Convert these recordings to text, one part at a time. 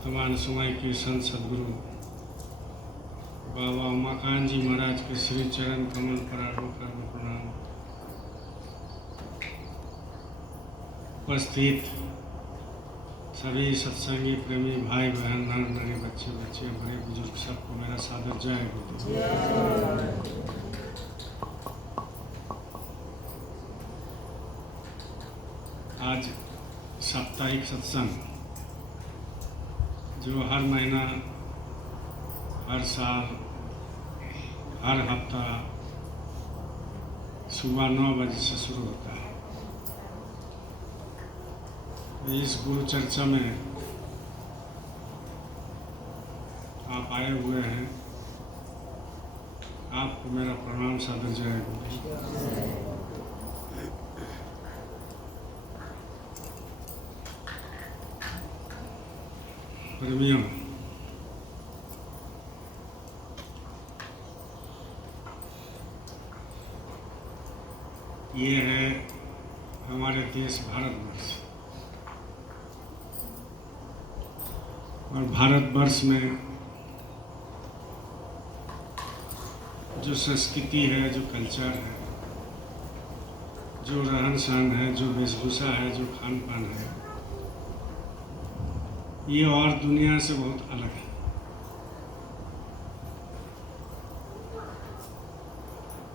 वर्तमान समय के संत सदगुरु बाबा उमाकांत जी महाराज के श्री चरण कमल पर आठों प्रणाम। उपस्थित सभी सत्संगी प्रेमी भाई बहन नर नारी बच्चे बड़े बुजुर्ग सबको मेरा सादर जय गुरुदेव। आज साप्ताहिक सत्संग जो हर महीना, हर साल, हर हफ्ता सुबह 9 बजे से शुरू होता है। इस गुरु चर्चा में आप आए हुए हैं, आपको मेरा प्रणाम सादर जय गुरु। प्रेमियों, ये है हमारे देश भारतवर्ष, और भारतवर्ष में जो संस्कृति है, जो कल्चर है, जो रहन सहन है, जो वेशभूषा है, जो खान पान है, ये और दुनिया से बहुत अलग है।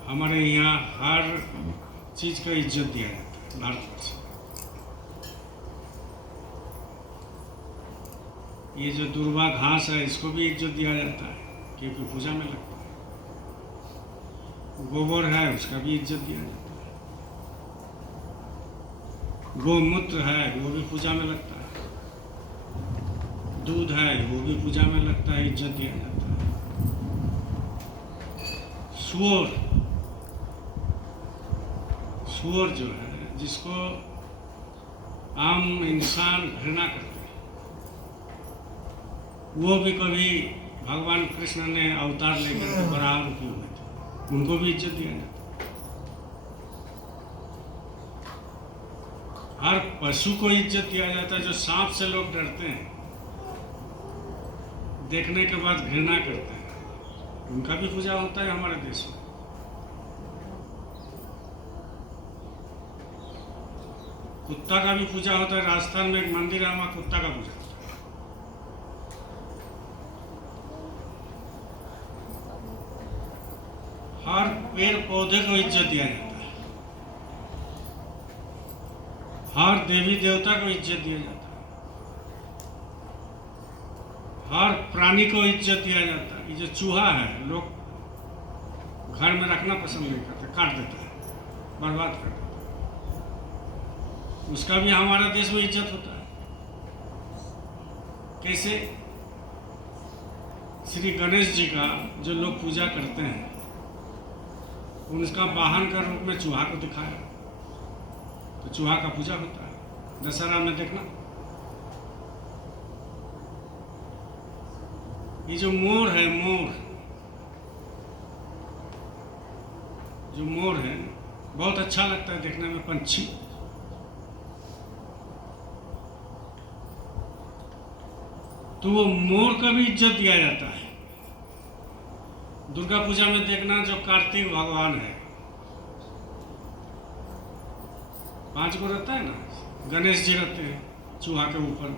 हमारे यहाँ हर चीज़ का इज्जत दिया जाता है भारतवर्ष में। ये जो दुर्वा घास है, इसको भी इज्जत दिया जाता है क्योंकि पूजा में लगता है। गोबर है, उसका भी इज्जत दिया जाता है। गोमूत्र है, वो भी पूजा में लगता है। दूध है, वो भी पूजा में लगता है, इज्जत दिया जाता है। सूअर जो है, जिसको आम इंसान घृणा करते हैं, वो भी कभी भगवान कृष्ण ने अवतार लेकर के बराह रूपी हुए थे, उनको भी इज्जत दिया जाता है। हर पशु को इज्जत दिया जाता है। जो सांप से लोग डरते हैं, देखने के बाद घृणा करते हैं, उनका भी पूजा होता है हमारे देश में। कुत्ता का भी पूजा होता है। राजस्थान में एक मंदिर है, वहाँ कुत्ता का पूजा होता है। हर पेड़ पौधे को इज्जत दिया जाता है। हर देवी देवता को इज्जत दिया जाता है। हर प्राणी को इज्जत दिया जाता है। ये जो चूहा है, लोग घर में रखना पसंद नहीं करते, काट देते हैं, बर्बाद कर देते हैं। उसका भी हमारा देश में इज्जत होता है। कैसे? श्री गणेश जी का जो लोग पूजा करते हैं, उनका वाहन का रूप में चूहा को दिखाया, तो चूहा का पूजा होता है। दशहरा में देखना, ये जो मोर है, मोर है, बहुत अच्छा लगता है देखने में, पंछी। तो वो मोर का भी इज्जत दिया जाता है। दुर्गा पूजा में देखना, जो कार्तिक भगवान है, 5 को रहता है ना, गणेश जी रहते हैं चूहा के ऊपर,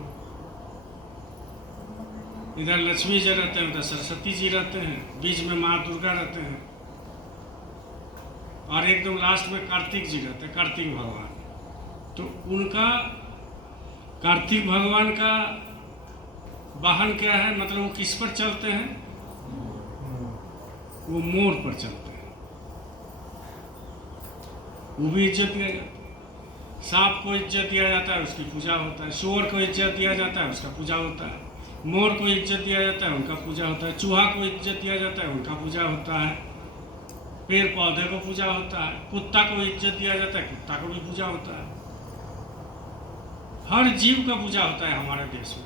इधर लक्ष्मी जी रहते हैं, उधर सरस्वती जी रहते हैं, बीच में माँ दुर्गा रहते हैं, और एकदम लास्ट में कार्तिक जी रहते हैं, कार्तिक भगवान। तो उनका, कार्तिक भगवान का वाहन क्या है, मतलब वो किस पर चलते हैं? वो मोर पर चलते हैं, वो भी इज्जत दिया जाता है। सांप को इज्जत दिया जाता है, उसकी पूजा होता है। सूअर को इज्जत दिया जाता है, उसका पूजा होता है। मोर को इज्जत दिया जाता है, उनका पूजा होता है। चूहा को इज्जत दिया जाता है, उनका पूजा होता है। पेड़ पौधे को पूजा होता है। कुत्ता को इज्जत दिया जाता है, कुत्ता को भी पूजा होता है। हर जीव का पूजा होता है हमारे देश में।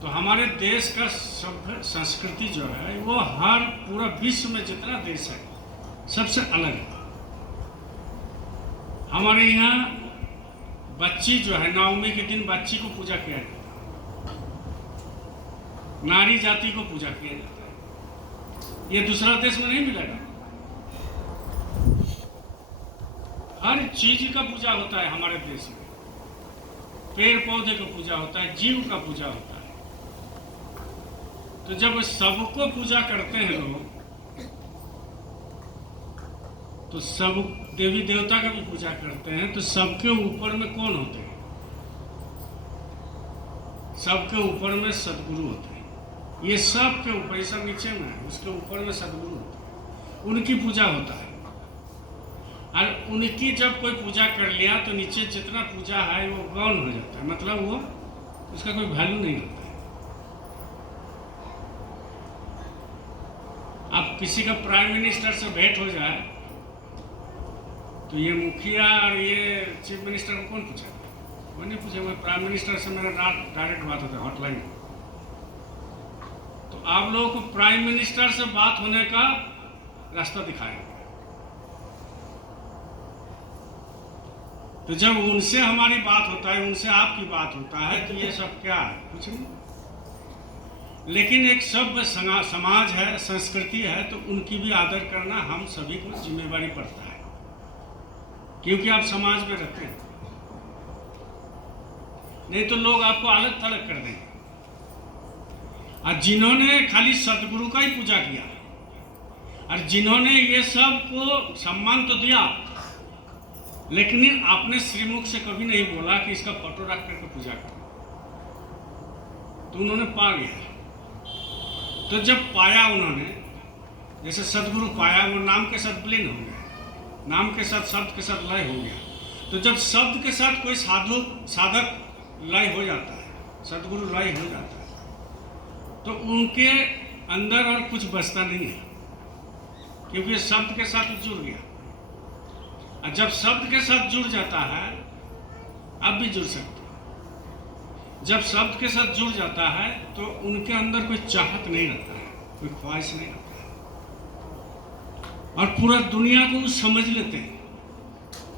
तो हमारे देश का सभ्य संस्कृति जो है, वो हर पूरा विश्व में जितना देश है, सबसे अलग है। हमारे यहाँ बच्ची जो है, नवमी के दिन बच्ची को पूजा किया जाता है। नारी जाति को पूजा किया जाता है। ये दूसरा देश में नहीं मिलेगा। हर चीज का पूजा होता है हमारे देश में। पेड़ पौधे का पूजा होता है, जीव का पूजा होता है। तो जब सबको पूजा करते हैं लोग, तो सब देवी देवता का भी पूजा करते हैं, तो सबके ऊपर में कौन होते हैं? सबके ऊपर में सदगुरु होते हैं। ये सबके ऊपर, ये सब नीचे में है, उसके ऊपर में सदगुरु होते हैं, उनकी पूजा होता है। और उनकी जब कोई पूजा कर लिया तो नीचे जितना पूजा है वो गौण हो जाता है, मतलब वो उसका कोई वैल्यू नहीं होता है। अब किसी का प्राइम मिनिस्टर से भेंट हो जाए तो ये मुखिया और ये चीफ मिनिस्टर को कौन पूछेगा? वो नहीं पूछेगा। प्राइम मिनिस्टर से मेरा डायरेक्ट बात होता है हॉटलाइन। तो आप लोगों को प्राइम मिनिस्टर से बात होने का रास्ता दिखाएंगे। तो जब उनसे हमारी बात होता है, उनसे आपकी बात होता है, तो ये सब क्या है? कुछ नहीं। लेकिन एक सभ्य समाज है, संस्कृति है, तो उनकी भी आदर करना हम सभी को जिम्मेवारी पड़ता है, क्योंकि आप समाज में रहते हैं। नहीं तो लोग आपको अलग थलग कर देंगे। और जिन्होंने खाली सदगुरु का ही पूजा किया और जिन्होंने ये सब को सम्मान तो दिया, लेकिन आपने श्रीमुख से कभी नहीं बोला कि इसका फोटो रख करके पूजा करो, तो उन्होंने पा गया। तो जब पाया उन्होंने, जैसे सदगुरु पाया, वो नाम के साथ विलीन हो गया, नाम के साथ शब्द के साथ लय हो गया। तो जब शब्द के साथ कोई साधक लय हो जाता है, सदगुरु लय हो जाता है, तो उनके अंदर और कुछ बचता नहीं है, क्योंकि शब्द के साथ जुड़ गया। और जब शब्द के साथ जुड़ जाता है, अब भी जुड़ सकते हैं। जब शब्द के साथ जुड़ जाता है तो उनके अंदर कोई चाहत नहीं रहता है, कोई ख्वाहिश नहीं रहता है, और पूरा दुनिया को समझ लेते हैं।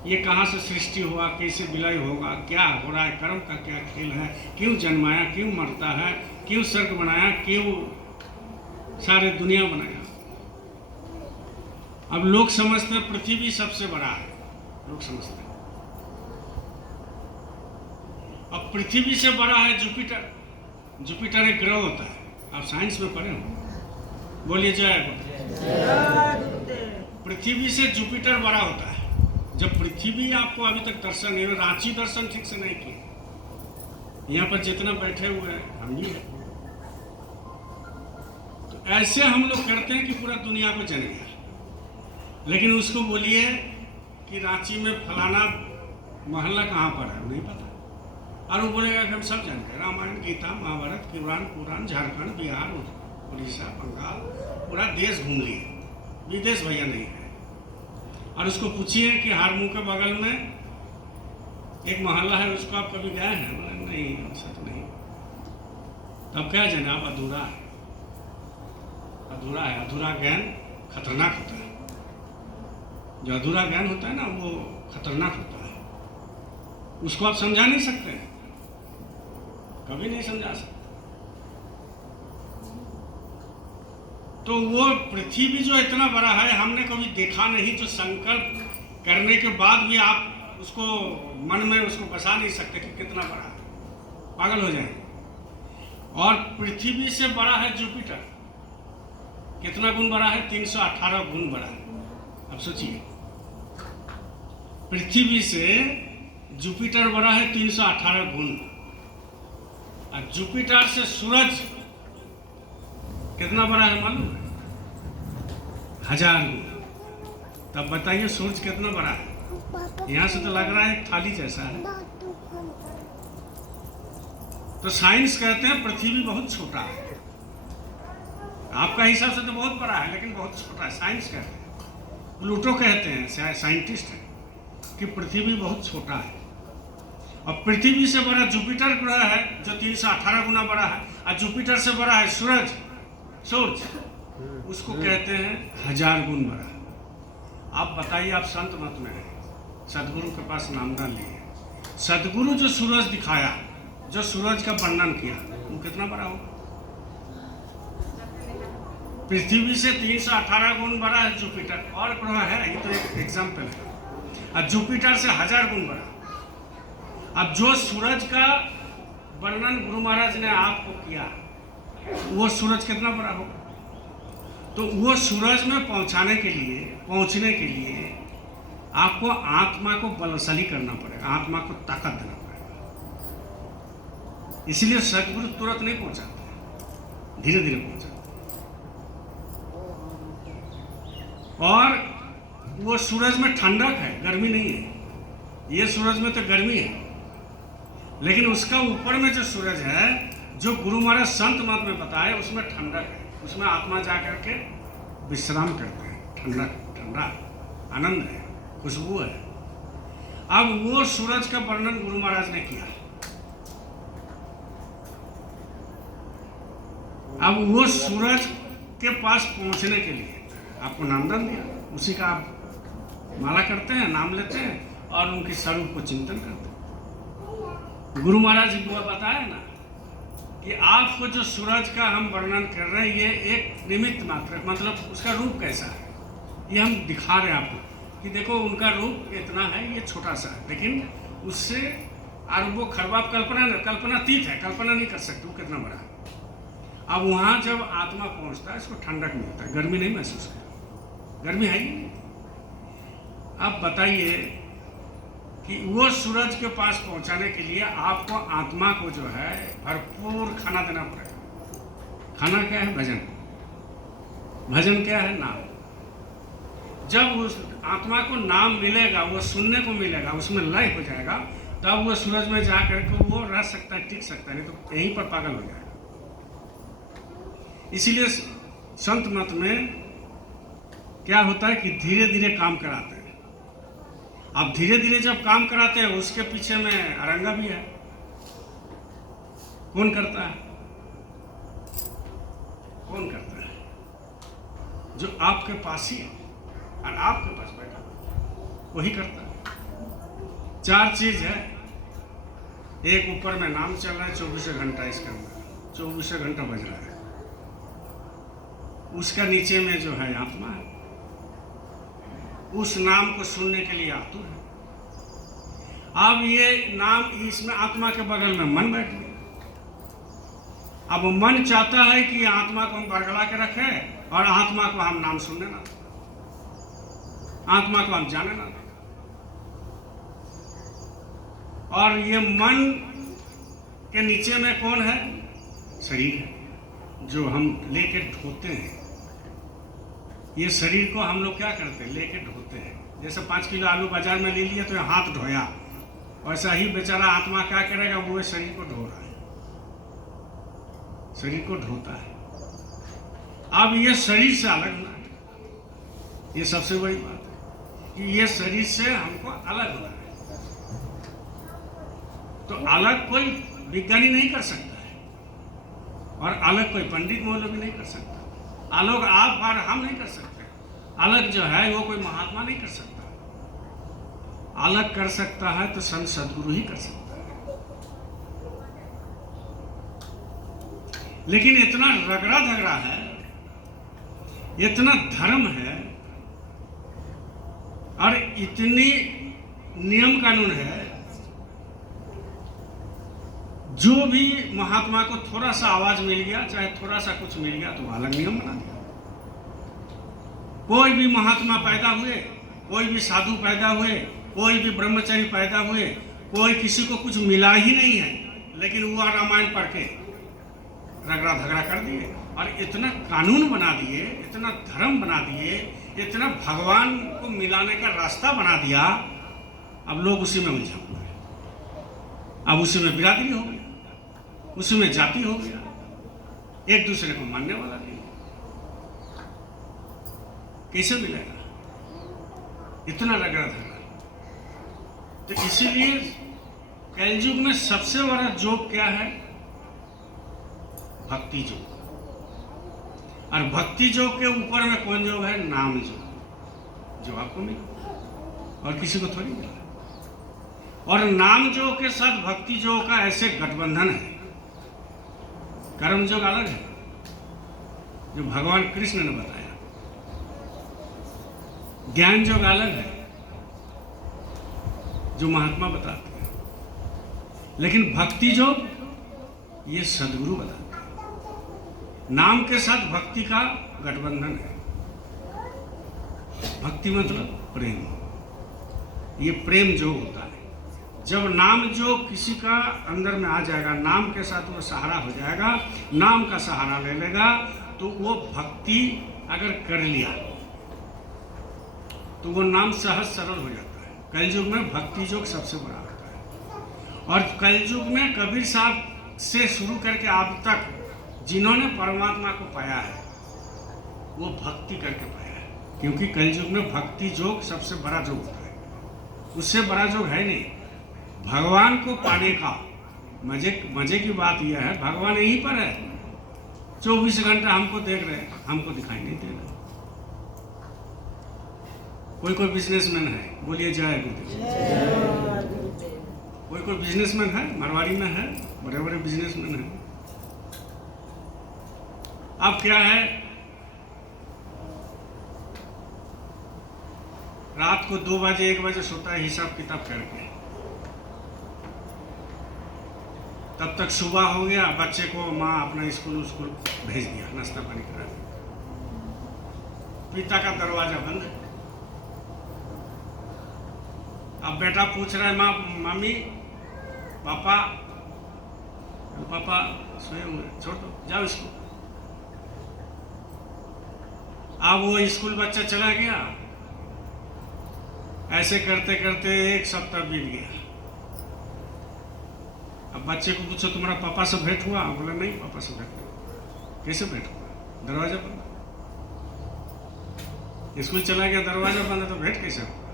ये कहाँ से सृष्टि हुआ, कैसे विलय होगा, क्या हो रहा है, कर्म का क्या खेल है, क्यों जन्माया, क्यों मरता है, क्यों स्वर्ग बनाया, क्यों सारे दुनिया बनाया। अब लोग समझते हैं पृथ्वी सबसे बड़ा है, लोग समझते हैं। अब पृथ्वी से बड़ा है जुपिटर। जुपिटर एक ग्रह होता है, आप साइंस में पढ़े हो, बोलिए जय गुरुदेव। पृथ्वी से जुपिटर बड़ा होता है। जब पृथ्वी आपको अभी तक दर्शन नहीं, रांची दर्शन ठीक से नहीं किए, यहाँ पर जितना बैठे हुए हैं हम ही हैं। तो ऐसे हम लोग करते हैं कि पूरा दुनिया को जन गया, लेकिन उसको बोलिए कि रांची में फलाना मोहल्ला कहाँ पर है, नहीं पता, और वो बोलेगा कि हम सब जानते हैं, रामायण, गीता, महाभारत, पुराण, झारखंड, बिहार, उड़ीसा, बंगाल, पूरा देश घूम लिए, विदेश भैया नहीं है। और उसको पूछिए कि हारमू के बगल में एक मोहल्ला है, उसको आप कभी गए हैं? बोले नहीं, ऐसा तो नहीं। तब क्या जनाब, अधूरा है, अधूरा है। अधूरा ज्ञान खतरनाक होता है। जो अधूरा ज्ञान होता है ना, वो खतरनाक होता है। उसको आप समझा नहीं सकते, कभी नहीं समझा सकते। तो वो पृथ्वी जो इतना बड़ा है, हमने कभी देखा नहीं, जो संकल्प करने के बाद भी आप उसको मन में उसको बसा नहीं सकते कि कितना बड़ा है, पागल हो जाएंगे। और पृथ्वी से बड़ा है जुपिटर। कितना गुण बड़ा है? 318 गुण बड़ा है। अब सोचिए, पृथ्वी से जुपिटर बड़ा है 318 गुण, और जुपिटर से सूरज कितना बड़ा है मालूम है? 1000 गुण। तब बताइए सूरज कितना बड़ा है? यहाँ से तो लग रहा है एक थाली जैसा है। तो साइंस कहते हैं पृथ्वी बहुत छोटा है। आपका हिसाब से तो बहुत बड़ा है, लेकिन बहुत छोटा है, साइंस कहते हैं। प्लूटो कहते हैं, साइंटिस्ट हैं, कि पृथ्वी बहुत छोटा है। और पृथ्वी से बड़ा जुपिटर ग्रह है जो 318 गुना बड़ा है, और जुपिटर से बड़ा है सूरज, उसको कहते हैं 1000 गुण बड़ा। आप बताइए, आप संत मत में हैं, सदगुरु के पास नामदान लिए, सदगुरु जो सूरज दिखाया, जो सूरज का वर्णन किया, वो कितना बड़ा होगा? पृथ्वी से 318 गुण बड़ा है जुपिटर, और ग्रह है, ये तो एक एग्जाम्पल है। और जुपिटर से 1000 गुण बड़ा। अब जो सूरज का वर्णन गुरु महाराज ने आपको किया, वो सूरज कितना बड़ा होगा? तो वो सूरज में पहुंचने के लिए आपको आत्मा को बलशाली करना पड़ेगा, आत्मा को ताकत देना पड़ेगा। इसलिए सदगुरु तुरंत नहीं पहुंचाते, धीरे धीरे पहुंचाते। और वो सूरज में ठंडक है, गर्मी नहीं है। ये सूरज में तो गर्मी है, लेकिन उसका ऊपर में जो सूरज है, जो गुरु महाराज संत मत में बताए, उसमें ठंडक है। उसमें आत्मा जा करके विश्राम करते हैं, ठंडा आनंद है, खुशबू है। अब वो सूरज का वर्णन गुरु महाराज ने किया। अब वो सूरज के पास पहुंचने के लिए आपको नामदान दिया, उसी का आप माला करते हैं, नाम लेते हैं और उनके स्वरूप को चिंतन करते हैं। गुरु महाराज जी को बताया ना कि आपको जो सूरज का हम वर्णन कर रहे हैं, ये एक निमित्त मात्र, मतलब उसका रूप कैसा है ये हम दिखा रहे हैं आपको कि देखो उनका रूप इतना है, ये छोटा सा है, लेकिन उससे अरबों खरबों कल्पनातीत है, कल्पना नहीं कर सकते वो कितना बड़ा है। अब वहाँ जब आत्मा पहुँचता है, इसको ठंडक मिलता है, गर्मी नहीं महसूस करता, गर्मी है ही नहीं। अब बताइए कि वो सूरज के पास पहुंचाने के लिए आपको आत्मा को जो है भरपूर खाना देना पड़ेगा। खाना क्या है? भजन। भजन क्या है? नाम। जब उस आत्मा को नाम मिलेगा, वो सुनने को मिलेगा, उसमें लय हो जाएगा, तब वो सूरज में जा करके वो रह सकता है, टिक सकता है, नहीं तो यहीं पर पागल हो जाएगा। इसीलिए संत मत में क्या होता है कि धीरे धीरे काम कराते हैं। अब धीरे धीरे जब काम कराते हैं, उसके पीछे में अरंगा भी है। कौन करता है? कौन करता है? जो आपके पास ही है और आपके पास बैठा वही करता है। 4 चीज है। एक, ऊपर में नाम चल रहा है 24 घंटा, इसका 24 घंटा बज रहा है। उसका नीचे में जो है आत्मा है, उस नाम को सुनने के लिए आतुर है। अब ये नाम, इसमें आत्मा के बगल में मन बैठ गया। अब मन चाहता है कि आत्मा को हम बरगला के रखें और आत्मा को हम नाम सुनने ना, आत्मा को हम जाने ना। और ये मन के नीचे में कौन है? शरीर है, जो हम लेके ढोते हैं। ये शरीर को हम लोग क्या करते हैं? लेके ढोते हैं। जैसे 5 किलो आलू बाजार में ले लिया तो हाथ धोया, वैसा ही बेचारा आत्मा क्या करेगा? वो शरीर को धो रहा है, शरीर को ढोता है। अब ये शरीर से अलग होना है, ये सबसे बड़ी बात है कि ये शरीर से हमको अलग होना है। तो अलग कोई विज्ञानी नहीं कर सकता है, और अलग कोई पंडित मौलवी नहीं कर सकता। अलग आप और हम नहीं कर सकते। अलग जो है वो कोई महात्मा नहीं कर सकता। अलग कर सकता है तो संत सदगुरु ही कर सकता है। लेकिन इतना रगड़ा धगड़ा है, इतना धर्म है और इतनी नियम कानून है, जो भी महात्मा को थोड़ा सा आवाज मिल गया, चाहे थोड़ा सा कुछ मिल गया, तो अलग नियम बना दिया। कोई भी महात्मा पैदा हुए, कोई भी साधु पैदा हुए, कोई भी ब्रह्मचारी पैदा हुए, कोई किसी को कुछ मिला ही नहीं है, लेकिन वो रामायण पढ़ के रगड़ा झगड़ा कर दिए और इतना कानून बना दिए, इतना धर्म बना दिए, इतना भगवान को मिलाने का रास्ता बना दिया। अब लोग उसी में उलझा हुआ है। अब उसी में बिरादरी हो गई, उसी में जाति हो गया, एक दूसरे को मानने वाला नहीं। कैसे मिलेगा? इतना रगड़ा धगड़ा। तो इसीलिए कलयुग में सबसे बड़ा जोग क्या है? भक्ति योग। और भक्ति योग के ऊपर में कौन योग है? नाम योग, जो आपको मिला और किसी को थोड़ी मिला। और नाम योग के साथ भक्ति योग का ऐसे गठबंधन है। कर्म योग अलग है, जो भगवान कृष्ण ने बताया। ज्ञान योग अलग है जो महात्मा बताते हैं, लेकिन भक्ति योग ये सदगुरु बताते हैं। नाम के साथ भक्ति का गठबंधन है। भक्ति मतलब प्रेम, ये प्रेम जो होता है। जब नाम जो किसी का अंदर में आ जाएगा, नाम के साथ वो सहारा हो जाएगा, नाम का सहारा ले लेगा, तो वो भक्ति अगर कर लिया तो वो नाम सहज सरल हो जाता है। कलयुग में भक्ति योग सबसे बड़ा होता है। और कलयुग में कबीर साहब से शुरू करके अब तक जिन्होंने परमात्मा को पाया है वो भक्ति करके पाया है, क्योंकि कलयुग में भक्ति योग सबसे बड़ा योग होता है। उससे बड़ा योग है नहीं। भगवान को पाने का मजे की बात यह है, भगवान यहीं पर है, 24 घंटा हमको देख रहे हैं, हमको दिखाई नहीं दे रहा। कोई बिजनेसमैन है, बोलिए जय गुरुदेव। कोई बिजनेसमैन है, मारवाड़ी में है, बड़े बड़े बिजनेसमैन हैं। अब क्या है, रात को 2 बजे 1 बजे सोता है हिसाब किताब करके, तब तक सुबह हो गया, बच्चे को माँ अपना स्कूल भेज दिया, नाश्ता पानी करा दिया, पिता का दरवाजा बंद है। अब बेटा पूछ रहा है, माँ मम्मी पापा सोए हुए, छोड़ दो, जाओ स्कूल। अब वो स्कूल बच्चा चला गया। ऐसे करते करते 1 सप्ताह बीत गया। अब बच्चे को पूछो तुम्हारा पापा से भेंट हुआ? बोला नहीं, पापा से भेंट हुआ। कैसे भेंट हुआ? दरवाजा बंद। स्कूल चला गया, दरवाजा बंद है, तो भेंट कैसे हुआ?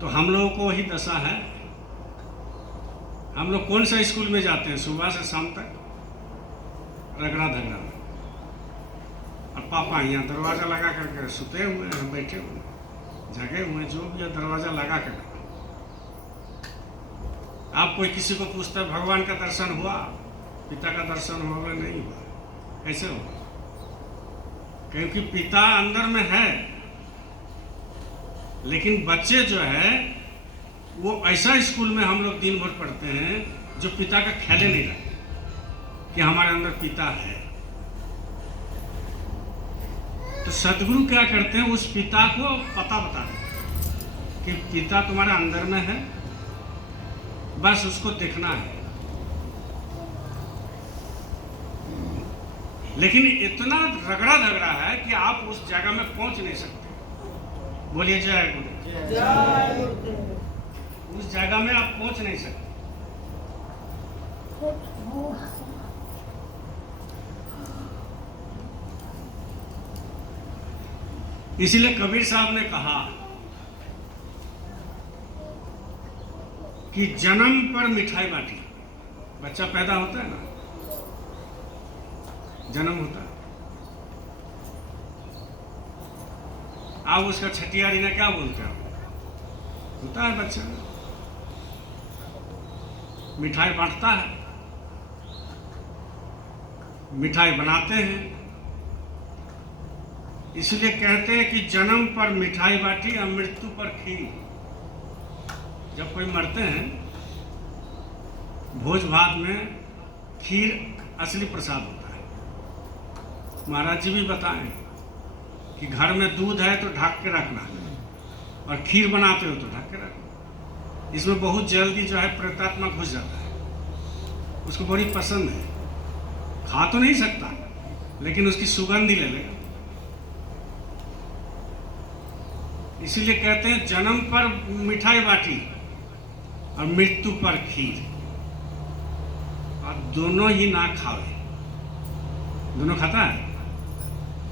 तो हम लोगों को वही दशा है। हम लोग कौन सा स्कूल में जाते हैं? सुबह से शाम तक रगड़ा धगड़ा में, और पापा यहाँ दरवाजा लगा करके सुते हुए हैं, बैठे हुए, जगे हुए, जो भी है दरवाजा लगा कर। आप कोई किसी को पूछता है भगवान का दर्शन हुआ, पिता का दर्शन हुआ? बोले नहीं हुआ। कैसे हुआ? क्योंकि पिता अंदर में है, लेकिन बच्चे जो है वो ऐसा स्कूल में हम लोग दिन भर पढ़ते हैं जो पिता का ख्याल नहीं रखते कि हमारे अंदर पिता है। तो सदगुरु क्या करते हैं, उस पिता को पता बता देते कि पिता तुम्हारे अंदर में है, बस उसको देखना है। लेकिन इतना रगड़ा धगड़ा है कि आप उस जगह में पहुंच नहीं सकते। बोलिए जय गुरुदेव। उस जगह में आप पहुंच नहीं सकते। इसीलिए कबीर साहब ने कहा कि जन्म पर मिठाई बांटी। बच्चा पैदा होता है ना, जन्म होता है, आप उसका छठियारी ने क्या बोलते हो? होता है बच्चा, मिठाई बांटता है, मिठाई बनाते हैं। इसलिए कहते हैं कि जन्म पर मिठाई बांटी और मृत्यु पर खीर। जब कोई मरते हैं, भोज भात में खीर असली प्रसाद होता है। महाराज जी भी बताएं कि घर में दूध है तो ढक के रखना, और खीर बनाते हो तो ढक के रखना। इसमें बहुत जल्दी जो है प्रेतात्मा घुस जाता है, उसको बड़ी पसंद है, खा तो नहीं सकता लेकिन उसकी सुगंध ही ले लेगा। इसीलिए कहते हैं जन्म पर मिठाई बाटी और मृत्यु पर खीर, और दोनों ही ना खावे। दोनों खाता है?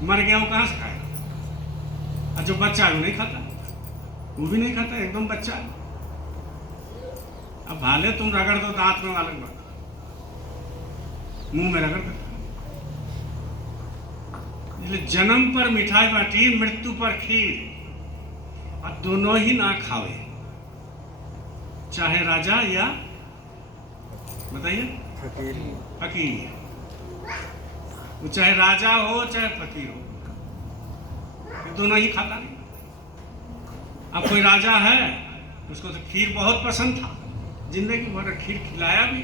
मर गया वो कहाँ से खाएगा? और जो बच्चा है वो नहीं खाता, वो भी नहीं खाता, एकदम बच्चा है। अब भाले तुम रगड़ दो दांत में, अलग बात, मुंह में रगड़ दो। इसलिए जन्म पर मिठाई बाटी, मृत्यु पर खीर, और दोनों ही ना खावे, चाहे राजा या बताइए फकीर। वो चाहे राजा हो चाहे फकीर हो, ये दोनों ही खाता नहीं। अब कोई राजा है, उसको तो खीर बहुत पसंद था, जिंदगी भर खीर खिलाया भी,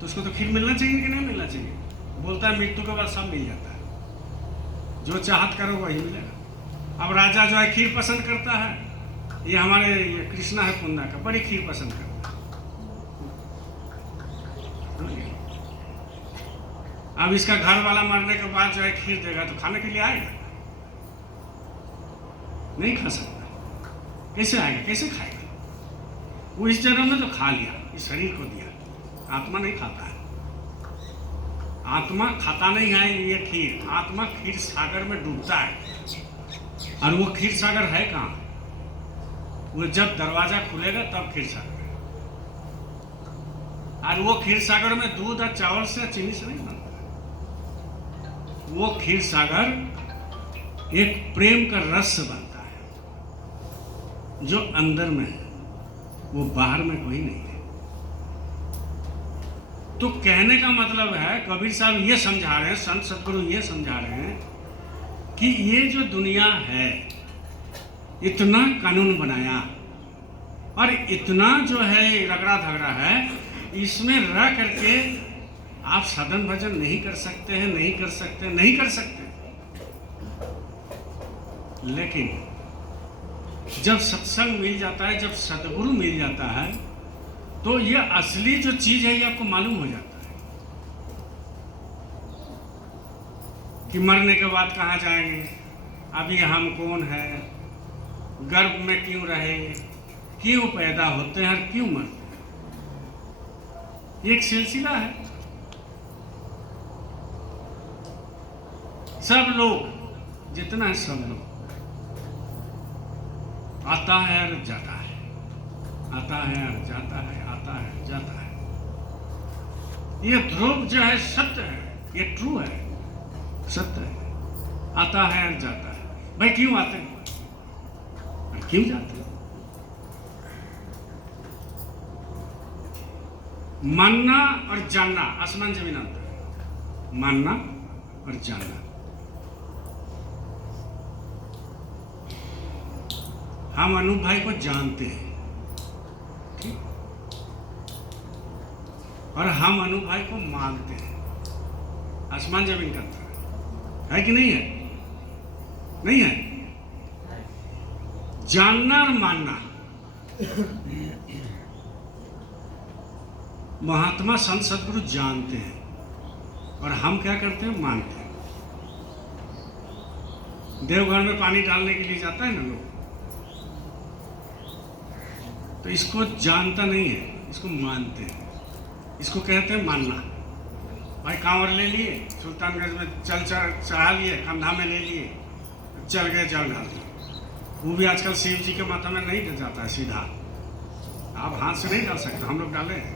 तो उसको तो खीर मिलना चाहिए कि नहीं मिलना चाहिए? बोलता है मृत्यु के बाद सब मिल जाता है, जो चाहत करो वही मिलेगा। अब राजा जो है खीर पसंद करता है, ये हमारे ये कृष्णा है कुंदा का, बड़ी खीर पसंद करता है। अब इसका घर वाला मरने के बाद जो है खीर देगा तो खाने के लिए आएगा? नहीं खा सकता। कैसे आएगा, कैसे खाएगा? वो इस जन्म में तो खा लिया, इस शरीर को दिया, आत्मा नहीं खाता है। आत्मा खाता नहीं है ये खीर, आत्मा खीर सागर में डूबता है। और वो खीर सागर है कहाँ? वो जब दरवाजा खुलेगा तब खीर सागर है। और वो खीर सागर में दूध और चावल से चीनी से नहीं बनता। वो खीर सागर एक प्रेम का रस से बनता है, जो अंदर में है, वो बाहर में कोई नहीं है। तो कहने का मतलब है, कबीर साहब ये समझा रहे हैं, संत सदगुरु ये समझा रहे हैं कि ये जो दुनिया है, इतना कानून बनाया और इतना जो है रगड़ा धगड़ा है, इसमें रह करके आप साधन भजन नहीं कर सकते हैं, नहीं कर सकते, नहीं कर सकते। लेकिन जब सत्संग मिल जाता है, जब सदगुरु मिल जाता है, तो ये असली जो चीज है ये आपको मालूम हो जाता है कि मरने के बाद कहाँ जाएंगे, अभी हम कौन है, गर्भ में क्यों रहे, क्यों पैदा होते हैं और क्यों मरते हैं। ये एक सिलसिला है। सब लोग, जितना है सब लोग, आता है और जाता है, आता है और जाता है, आता है जाता है। ये ध्रुव जो है सत्य है, ये ट्रू है, सत्य है। आता है और जाता है। भाई क्यों आते हैं और क्यों जाते हैं? मानना और जानना आसमान जमीन अंतर है। मानना और जानना। हम अनूप भाई को जानते हैं, ठीक, और हम अनूप भाई को मानते हैं। आसमान जमीन का अंतर है कि नहीं है? नहीं है। जानना और मानना, महात्मा संत सदगुरु जानते हैं और हम क्या करते हैं? मानते हैं। देवघर में पानी डालने के लिए जाता है ना लोग, तो इसको जानता नहीं है, इसको मानते हैं। इसको कहते हैं मानना। भाई कांवर ले लिए, सुल्तानगंज में चल चढ़ा लिए, कंधा में ले लिए, चल गए, जल डाल दिए। वो भी आजकल शिव जी के माथा में नहीं डल जाता है सीधा, आप हाथ से नहीं डाल सकते। हम लोग डाले हैं,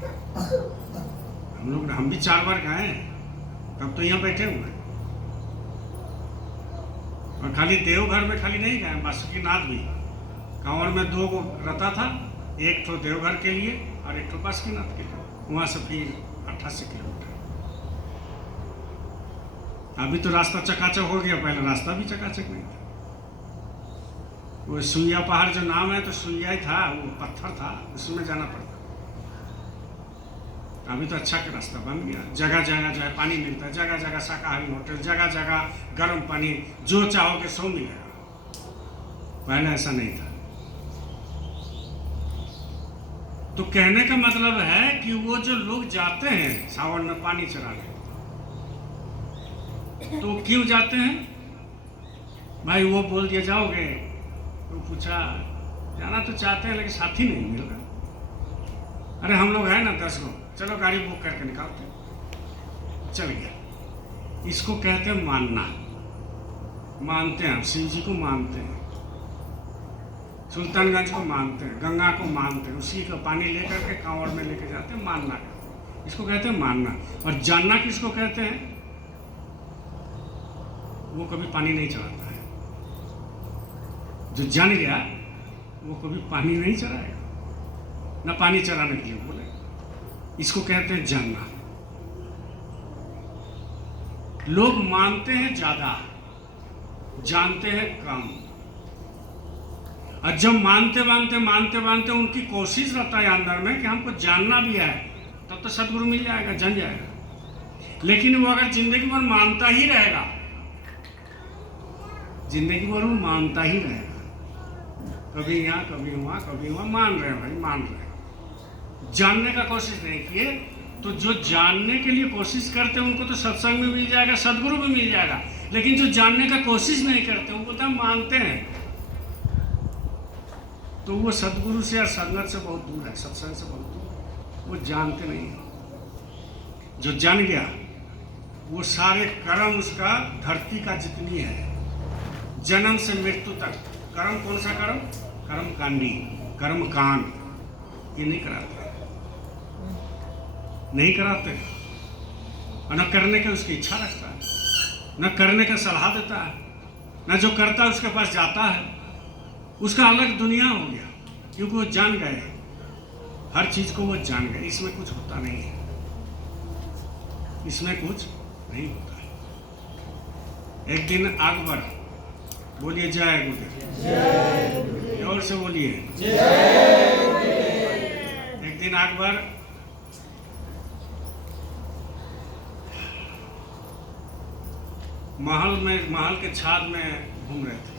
हम भी 4 बार गए हैं, तब तो यहाँ बैठे हुए हैं। और खाली देवघर में खाली नहीं गए, बासुकीनाथ भी कांवर में 2 गो रता था, एक तो देवघर के लिए और एक तो बासुकीनाथ के लिए। वहाँ से फिर 88 किलोमीटर। अभी तो रास्ता चकाचक हो गया, पहले रास्ता भी चकाचक नहीं था। वो सुइया पहाड़ जो नाम है, तो सुइया ही था, वो पत्थर था, उसमें जाना पड़ता। अभी तो अच्छा का रास्ता बन गया, जगह जगह जो है पानी मिलता है, जगह जगह शाकाहारी होटल, जगह जगह गर्म पानी, जो चाहोगे सो मिलेगा। पहले ऐसा नहीं था। तो कहने का मतलब है कि वो जो लोग जाते हैं सावन में पानी चढ़ाने, तो क्यों जाते हैं? भाई वो बोल दिया जाओगे, तो पूछा जाना तो चाहते हैं लेकिन साथी नहीं मिल रहा। अरे हम लोग हैं ना 10 लोग, चलो गाड़ी बुक करके निकालते हैं, चल गया। इसको कहते हैं मानना। मानते हैं, शिव जी को मानते हैं, सुल्तानगंज को मानते हैं, गंगा को मानते हैं, उसी का पानी लेकर के कांवड़ में लेके जाते हैं। मानना, इसको कहते हैं मानना। और जानना किसको कहते हैं? वो कभी पानी नहीं चढ़ाता है। जो जान गया वो कभी पानी नहीं चढ़ाएगा, ना पानी चढ़ाने के लिए बोले। इसको कहते हैं जानना। लोग मानते हैं ज्यादा, जानते हैं कम। और जब मानते मानते उनकी कोशिश रहता है अंदर में कि हमको जानना भी है, तब तो सदगुरु मिल जाएगा, जान जाएगा। लेकिन वो अगर जिंदगी भर मानता ही रहेगा, जिंदगी भर वो मानता ही रहेगा, कभी यहाँ कभी वहाँ कभी वहाँ, मान रहे हैं भाई, मान रहे हैं, जानने का कोशिश नहीं किए। तो जो जानने के लिए कोशिश करते हैं उनको तो सत्संग में मिल जाएगा, सदगुरु में मिल जाएगा। लेकिन जो जानने का कोशिश नहीं करते वो बोलते हम मानते हैं, तो वो सदगुरु से या संगत से बहुत दूर है, सत्संग से बहुत दूर। वो जानते नहीं है। जो जान गया वो सारे कर्म उसका धरती का जितनी है, जन्म से मृत्यु तक, कर्म कौन सा कर्म? कर्म कांडी, कर्म कांड, ये नहीं कराते, नहीं कराते। और न करने की उसकी इच्छा रखता है, न करने का सलाह देता है, न जो करता है उसके पास जाता है। उसका अलग दुनिया हो गया, क्योंकि वो जान गए, हर चीज को वो जान गए। इसमें कुछ होता नहीं है, इसमें कुछ नहीं होता है। एक दिन अकबर, बोलिए जय गुरुदेव, और से बोलिए। एक दिन अकबर महल के छाद में घूम रहे थे।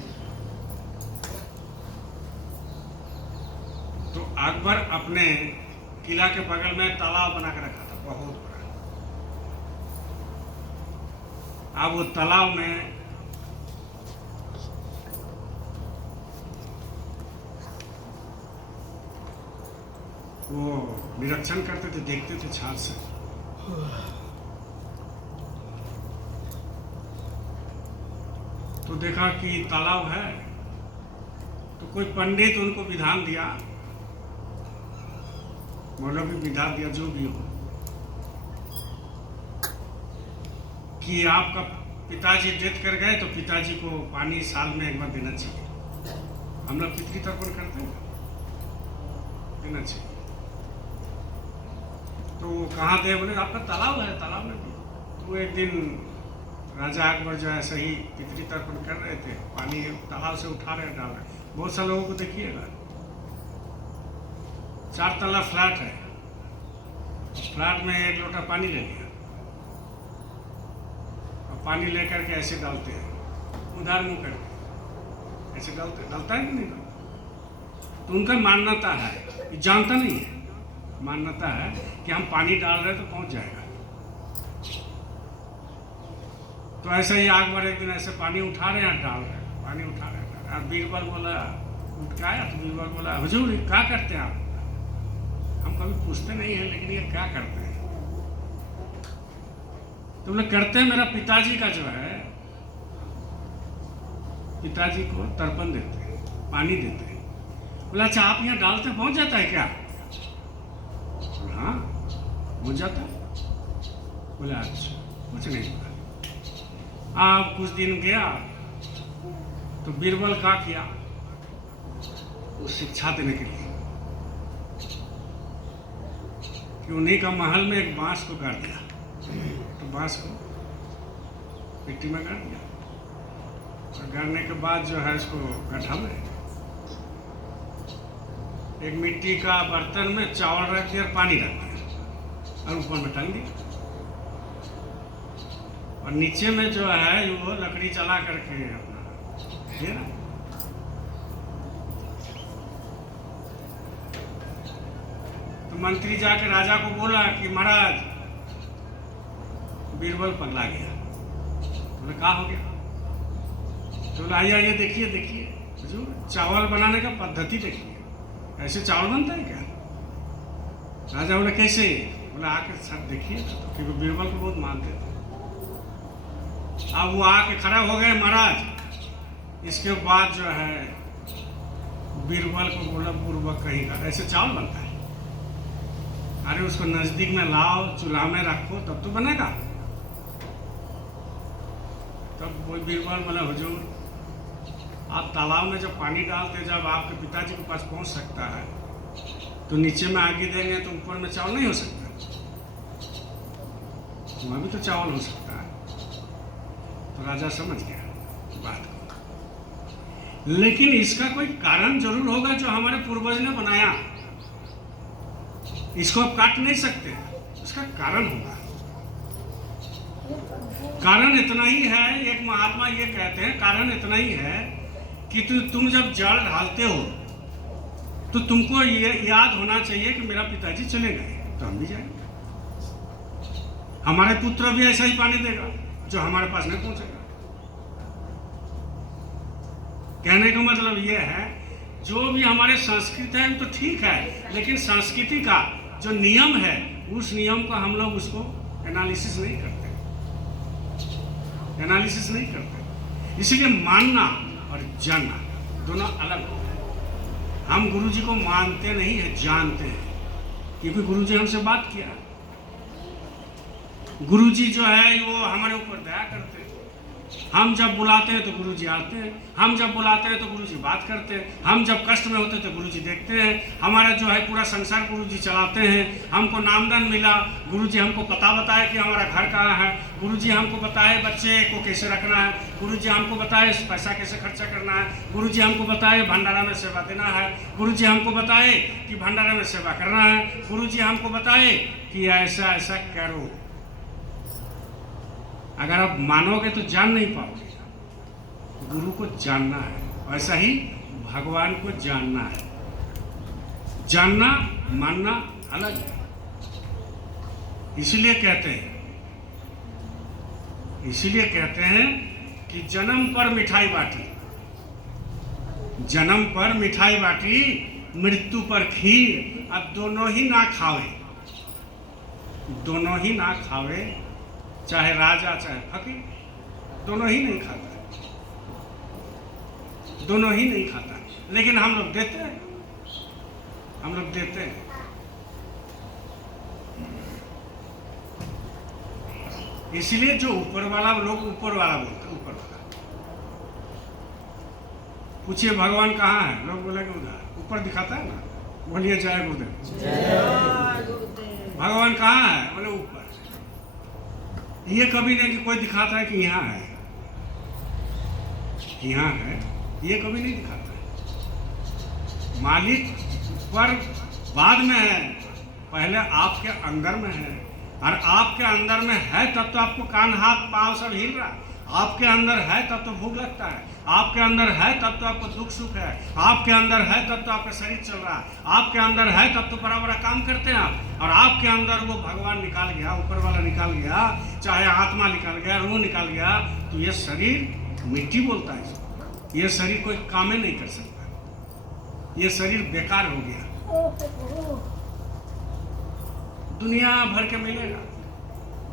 तो अकबर अपने किला के बगल में तालाब बना के रखा था, बहुत बड़ा। अब वो तालाब में वो निरीक्षण करते थे, देखते थे छाद से। तो देखा कि तालाब है, तो कोई पंडित उनको विधान दिया, मौलवी विधान दिया, जो भी हो, कि आपका पिताजी डेथ कर गए तो पिताजी को पानी साल में एक बार देना चाहिए। हम लोग पितृ तर्पण करते हैं, देना चाहिए। तो वो कहाँ दे? बोले आपका तालाब है, तालाब में दो। तो एक दिन राजा अकबर जो है सही पितृ तर्पण कर रहे थे, पानी तालाब से उठा रहे, डाल रहे। बहुत सारे लोगों को देखिएगा, 4 तल्ला फ्लैट है, फ्लैट में 1 लोटा पानी ले लिया और पानी लेकर के ऐसे डालते हैं, उधार मुंह करके ऐसे डालते, डालता है कि नहीं डालता? तो उनका मान्यता है, जानता नहीं है, मान्यता है कि हम पानी डाल रहे तो पहुंच जाएगा। तो ऐसे ही अकबर एक दिन ऐसे पानी उठा रहे हैं, डाल रहे हैं, पानी उठा रहे हैं। और बीरबल बोला, उठ के आया तो बीरबल बोला, हुजूर क्या करते हैं आप? हम कभी पूछते नहीं हैं, लेकिन ये क्या करते हैं? तो बोले करते हैं, मेरा पिताजी का जो है, पिताजी को तर्पण देते हैं, पानी देते हैं। बोला अच्छा आप यहाँ डालते पहुंच जाता है क्या? हाँ हो जाता है। बोला अच्छा, कुछ नहीं बोला। आप कुछ दिन गया तो बीरबल क्या किया, वो शिक्षा देने के लिए कि उन्हीं का महल में एक बांस को गाड़ दिया। तो बांस को मिट्टी में गाड़ दिया, और गाड़ने के बाद जो है इसको गड्ढा में एक मिट्टी का बर्तन में चावल रख दिया, पानी रख दिया, और ऊपर में टांग दिया। और नीचे में जो है वो लकड़ी जला करके अपना घेरा। तो मंत्री जाकर राजा को बोला कि महाराज बीरबल पगला गया। बोले क्या हो गया? तो बोला आइए देखिए देखिए हुजूर, चावल बनाने का पद्धति देखिए, ऐसे चावल बनता है क्या? राजा बोले कैसे? बोले आके सब देखिए, क्योंकि बीरबल को बहुत मानते थे। अब वो आके खड़ा हो गए महाराज। इसके बाद जो है बीरबल को बोला पूर्वक कहीं का ऐसे चावल बनता है? अरे उसको नजदीक में लाओ, चूल्हा में रखो, तब तो बनेगा। तब वो बीरबल बोला हुजूर आप तालाब में जब पानी डालते, जब आपके पिताजी के पास पहुंच सकता है, तो नीचे में आगे देंगे तो ऊपर में चावल नहीं हो सकता, वहाँ भी तो चावल हो सकता है। तो राजा समझ गया बात को, लेकिन इसका कोई कारण जरूर होगा जो हमारे पूर्वज ने बनाया, इसको आप काट नहीं सकते, इसका कारण होगा। कारण इतना ही है, एक महात्मा ये कहते हैं कारण इतना ही है कि तुम जब जल ढालते हो तो तुमको ये याद होना चाहिए कि मेरा पिताजी चले गए तो हम भी जाएंगे, हमारे पुत्र भी ऐसा ही पानी देगा जो हमारे पास नहीं पहुंचेगा। कहने का मतलब ये है जो भी हमारे संस्कृत है वो तो ठीक है, लेकिन संस्कृति का जो नियम है उस नियम को हम लोग उसको एनालिसिस नहीं करते, एनालिसिस नहीं करते। इसलिए मानना और जानना दोनों अलग होते हैं। हम गुरुजी को मानते नहीं है, जानते हैं, क्योंकि गुरुजी हमसे बात किया। गुरुजी जो है वो हमारे ऊपर दया करते हैं। हम जब बुलाते हैं तो गुरुजी आते हैं, हम जब बुलाते हैं तो गुरुजी बात करते हैं, हम जब कष्ट में होते हैं तो गुरुजी देखते हैं। हमारा जो है पूरा संसार गुरुजी चलाते हैं। हमको नामदान मिला, गुरुजी हमको पता बताए कि हमारा घर कहाँ है, गुरुजी हमको बताए बच्चे को कैसे रखना है, गुरुजी हमको बताए पैसा कैसे खर्चा करना है, गुरुजी हमको बताए भंडारा में सेवा देना है, गुरुजी हमको बताए कि भंडारा में सेवा करना है, गुरुजी हमको बताए कि ऐसा ऐसा करो। अगर आप मानोगे तो जान नहीं पाओगे। गुरु को जानना है, वैसा ही भगवान को जानना है। जानना मानना अलग है। इसलिए कहते हैं कि जन्म पर मिठाई बाटी, जन्म पर मिठाई बाटी, मृत्यु पर खीर। अब दोनों ही ना खावे, दोनों ही ना खावे, चाहे राजा चाहे फकीर, दोनों ही नहीं खाता, दोनों ही नहीं खाता। लेकिन हम लोग देते हैं, हम लोग देते हैं। इसलिए जो ऊपर वाला लोग ऊपर वाला बोलते हैं, ऊपर वाला। पूछिए भगवान कहाँ है, लोग बोलेंगे उधर, ऊपर दिखाता है ना। बोलिए जय गुरुदेव। भगवान कहाँ है, बोले ऊपर। ये कभी नहीं कि कोई दिखाता है कि यहाँ है, यहाँ है, ये कभी नहीं दिखाता है। मालिक पर बाद में है, पहले आपके अंदर में है। और आपके अंदर में है तब तो आपको कान हाथ पांव सब हिल रहा है। आपके अंदर है तब तो भूख लगता है। आपके अंदर है तब तो आपको दुख सुख है। आपके अंदर है तब तो आपका शरीर चल रहा है। आपके अंदर है तब तो बड़ा बड़ा काम करते हैं आप। और आपके अंदर वो भगवान निकाल गया, ऊपर वाला निकाल गया, चाहे आत्मा निकाल गया, रूह निकाल गया, तो ये शरीर मिट्टी बोलता है इसको। ये शरीर कोई काम ही नहीं कर सकता, ये शरीर बेकार हो गया। दुनिया भर के मिलेगा,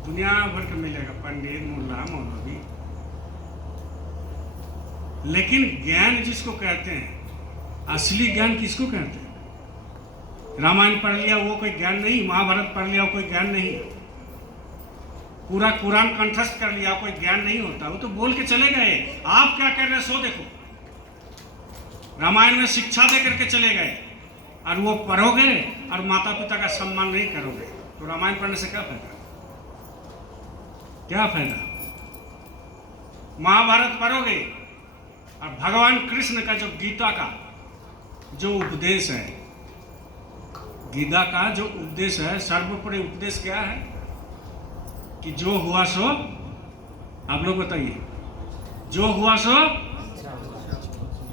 दुनिया भर के मिलेगा, पंडित मुल्ला मौलवी, लेकिन ज्ञान जिसको कहते हैं, असली ज्ञान किसको कहते हैं? रामायण पढ़ लिया वो कोई ज्ञान नहीं, महाभारत पढ़ लिया वो कोई ज्ञान नहीं, पूरा कुरान कंठस्थ कर लिया कोई ज्ञान नहीं होता। वो तो बोल के चले गए, आप क्या कर रहे सो देखो। रामायण में शिक्षा दे करके चले गए और वो पढ़ोगे और माता पिता का सम्मान नहीं करोगे तो रामायण पढ़ने से क्या फायदा? क्या फायदा? महाभारत पढ़ोगे और भगवान कृष्ण का जो गीता का जो उपदेश है, गीता का जो उपदेश है, सर्वोपरि उपदेश क्या है कि जो हुआ सो, आप लोग बताइए, जो हुआ सो,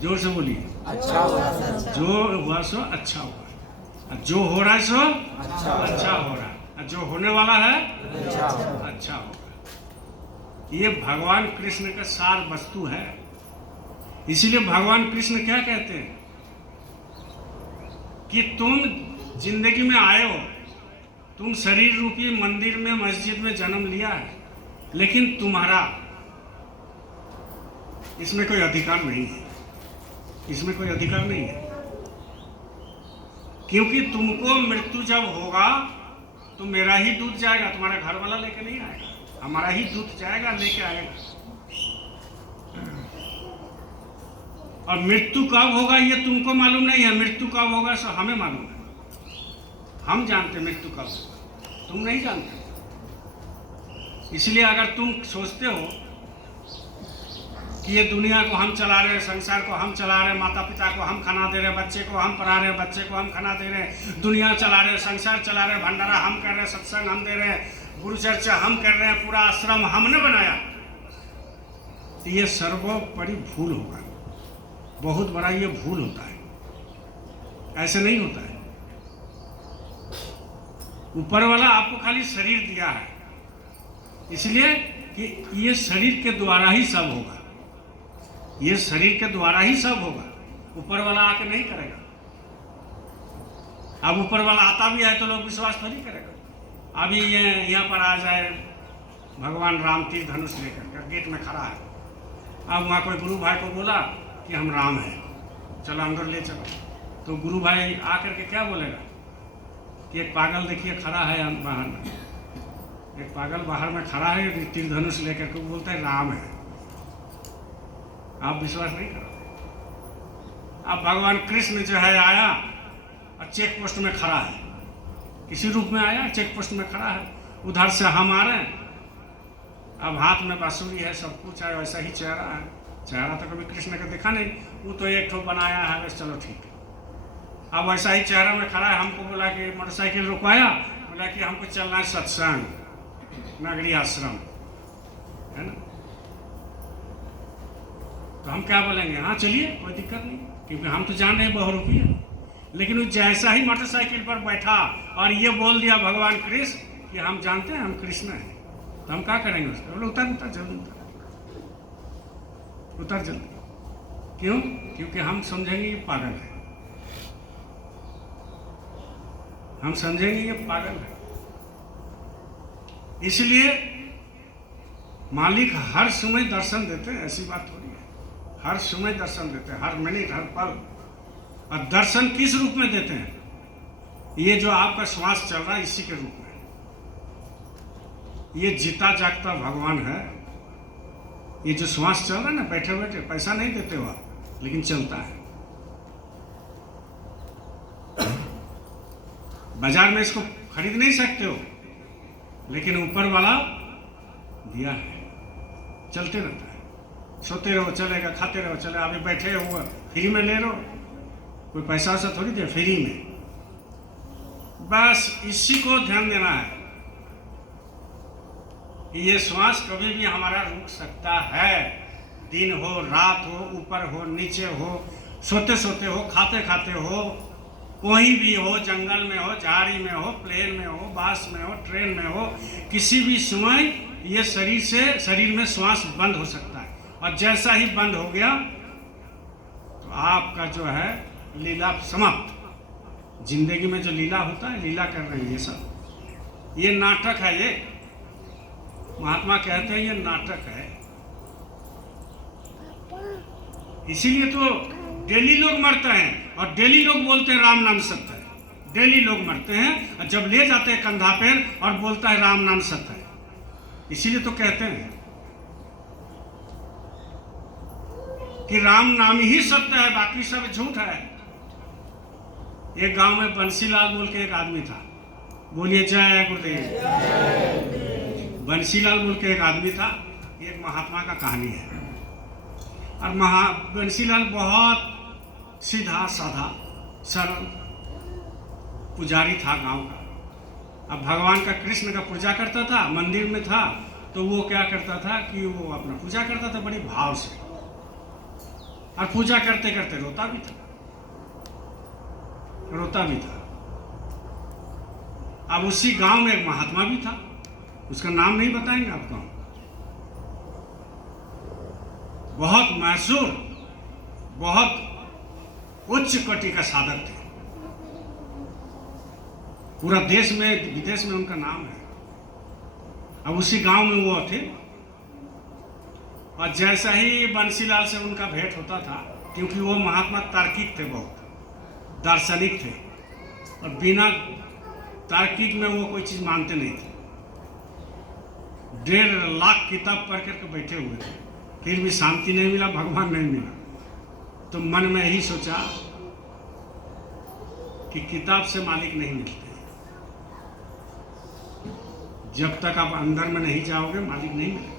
जोर से बोलिए, अच्छा हुआ, जो हुआ सो अच्छा हुआ, जो हो रहा है सो अच्छा हो रहा है, जो होने वाला है अच्छा होगा। ये भगवान कृष्ण का सार वस्तु है। इसीलिए भगवान कृष्ण क्या कहते हैं कि तुम जिंदगी में आए हो, तुम शरीर रूपी मंदिर में मस्जिद में जन्म लिया है, लेकिन तुम्हारा इसमें कोई अधिकार नहीं है, इसमें कोई अधिकार नहीं है, क्योंकि तुमको मृत्यु जब होगा तो मेरा ही दूध जाएगा, तुम्हारा घर वाला लेके नहीं आएगा, हमारा ही दूध जाएगा, लेके आएगा। और मृत्यु कब होगा ये तुमको मालूम नहीं है, मृत्यु कब होगा सो हमें मालूम है, हम जानते मृत्यु कब होगा, तुम नहीं जानते। इसलिए अगर तुम सोचते हो कि ये दुनिया को हम चला रहे हैं, संसार को हम चला रहे हैं, माता पिता को हम खाना दे रहे हैं, बच्चे को हम पढ़ा रहे हैं, बच्चे को हम खाना दे रहे हैं, दुनिया चला रहे हैं, संसार चला रहे हैं, भंडारा हम कर रहे हैं, सत्संग हम दे रहे हैं, गुरु चर्चा हम कर रहे हैं, पूरा आश्रम हमने बनाया, तो ये सर्वोपरि भूल होगा। बहुत बड़ा ये भूल होता है, ऐसे नहीं होता है। ऊपर वाला आपको खाली शरीर दिया है, इसलिए कि ये शरीर के द्वारा ही सब होगा, ये शरीर के द्वारा ही सब होगा, ऊपर वाला आके नहीं करेगा। अब ऊपर वाला आता भी है तो लोग विश्वास थोड़ी करेगा। अभी ये यहाँ पर आ जाए भगवान राम तीर धनुष लेकर गेट में खड़ा है, अब वहाँ कोई गुरु भाई को बोला कि हम राम हैं, चलो अंदर ले चलो, तो गुरु भाई आकर के क्या बोलेगा कि एक पागल देखिए खड़ा है बाहर में, एक पागल बाहर में खड़ा है तीर धनुष लेकर के, बोलता है राम है। आप विश्वास नहीं करोगे। अब भगवान कृष्ण जो है आया और चेक पोस्ट में खड़ा है, किसी रूप में आया, चेक पोस्ट में खड़ा है, उधर से हम आ रहे हैं, अब हाथ में बांसुरी है, सब कुछ है, वैसा ही चेहरा है, चेहरा तो कभी कृष्ण का देखा नहीं, वो तो एक ठो बनाया है, बस चलो ठीक है। अब वैसा ही चेहरा में खड़ा है, हमको बोला कि मोटरसाइकिल रुकवाया, बोला कि हमको चलना है सत्संग, नगरी आश्रम है ना, तो हम क्या बोलेंगे, हाँ चलिए कोई दिक्कत नहीं, क्योंकि हम तो जान रहे हैं बहुरूपी है। लेकिन वो जैसा ही मोटरसाइकिल पर बैठा और ये बोल दिया भगवान कृष्ण कि हम जानते हैं हम कृष्ण हैं, तो हम क्या करेंगे उसको, बोले उतर उतर जल्दी उतर जल्दी। क्यों? क्योंकि हम समझेंगे ये पागल है, हम समझेंगे ये पागल है। इसलिए मालिक हर समय दर्शन देते हैं, ऐसी बात थोड़ी है, हर समय दर्शन देते हैं, हर मिनट हर पल। और दर्शन किस रूप में देते हैं? ये जो आपका श्वास चल रहा है इसी के रूप में, ये जीता जागता भगवान है। ये जो श्वास चल रहा है ना, बैठे बैठे पैसा नहीं देते हो आप, लेकिन चलता है। बाजार में इसको खरीद नहीं सकते हो, लेकिन ऊपर वाला दिया है, चलते रहता है। सोते रहो चलेगा, खाते रहो चलेगा, अभी बैठे हो फ्री में ले लो, कोई पैसा वैसा थोड़ी दे, फ्री में। बस इसी को ध्यान देना है, ये श्वास कभी भी हमारा रुक सकता है, दिन हो रात हो, ऊपर हो नीचे हो, सोते सोते हो, खाते खाते हो, कोई भी हो, जंगल में हो, झाड़ी में हो, प्लेन में हो, बस में हो, ट्रेन में हो, किसी भी समय ये शरीर में श्वास बंद हो सकता है। और जैसा ही बंद हो गया तो आपका जो है लीला समाप्त। जिंदगी में जो लीला होता है, लीला कर रहे हैं ये सब, ये नाटक है। ये महात्मा कहते हैं ये नाटक है। इसीलिए तो डेली लोग मरते हैं और डेली लोग बोलते हैं राम नाम सत्य है। डेली लोग मरते हैं और जब ले जाते हैं कंधा पर और बोलता है राम नाम सत्य है। इसीलिए तो कहते हैं कि राम नाम ही सत्य है, बाकी सब झूठ है। एक गांव में बंसीलाल बोल के एक आदमी था, बोलिए जय गुरुदेव। बंसीलाल बोल के एक आदमी था, एक महात्मा का कहानी है। और बंसीलाल बहुत सीधा साधा सरल पुजारी था गांव का। अब भगवान का कृष्ण का पूजा करता था, मंदिर में था, तो वो क्या करता था कि वो अपना पूजा करता था बड़ी भाव से, और पूजा करते करते रोता भी था। अब उसी गांव में एक महात्मा भी था, उसका नाम नहीं बताएंगे आपको, बहुत मशहूर, बहुत उच्च कोटि का साधक थे, पूरा देश में विदेश में उनका नाम है। अब उसी गांव में वो थे, और जैसा ही बंसीलाल से उनका भेंट होता था, क्योंकि वो महात्मा तार्किक थे, बहुत दार्शनिक थे, और बिना तार्किक में वो कोई चीज मानते नहीं थे। 1.5 लाख किताब पढ़ करके बैठे हुए थे, फिर भी शांति नहीं मिला, भगवान नहीं मिला। तो मन में यही सोचा कि किताब से मालिक नहीं मिलते, जब तक आप अंदर में नहीं जाओगे मालिक नहीं मिलेगा।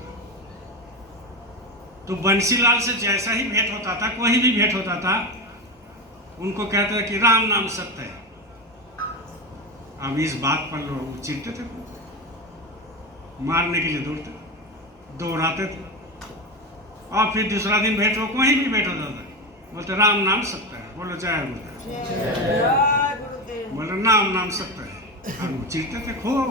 तो बंसीलाल से जैसा ही भेंट होता था, कोई भी भेंट होता था, उनको कहते हैं कि राम नाम सत्य है। अब इस बात पर लोग चिढ़ते थे, मारने के लिए दौड़ाते थे। और फिर दूसरा दिन भेंट हो, कोई भी भेंट होता था, बोलते राम नाम सत्य है। बोलो जय गुरुदेव। बोले नाम सत्य है। और वो चिढ़ते थे खूब।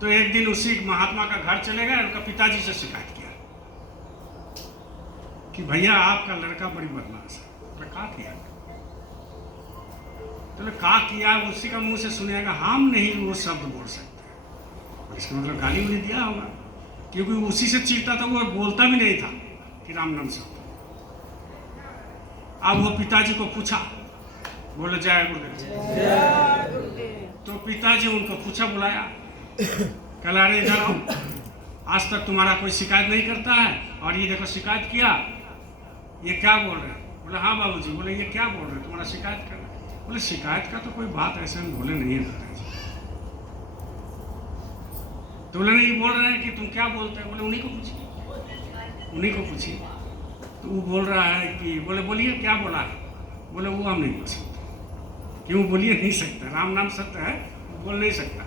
तो एक दिन उसी महात्मा का घर चले गए, उनका पिताजी से शिकायत किया कि भैया आपका लड़का बड़ी बदमाश है। तो क्या किया? तो क्या किया उसी का मुंह से सुनेगा, हम नहीं वो शब्द बोल सकते। इसका मतलब गाली उन्हें दिया होगा, क्योंकि उसी से चिढ़ता था, वो बोलता भी नहीं था कि राम नाम सत्य। अब वो पिताजी को पूछा, बोले जय गुरुदेव। तो पिताजी उनको पूछा, बुलाया, कला रे इधर आओ, आज तक तुम्हारा कोई शिकायत नहीं करता है, और ये देखो शिकायत किया, ये क्या बोल रहे हैं? बोले हाँ बाबूजी। बोले ये क्या बोल रहे हैं, तुम्हारा शिकायत कर रहे हैं? बोले शिकायत का तो कोई बात ऐसे हम बोले नहीं है पिताजी। तो बोले नहीं बोल रहे हैं कि तुम क्या बोलते हैं? बोले उन्हीं को पूछिए। तो वो बोल रहा है कि, बोले बोलिए क्या बोला है? बोले वो हम नहीं बोल सकते। क्यों? बोलिए नहीं सकता, राम नाम सत्य है, बोल नहीं सकता,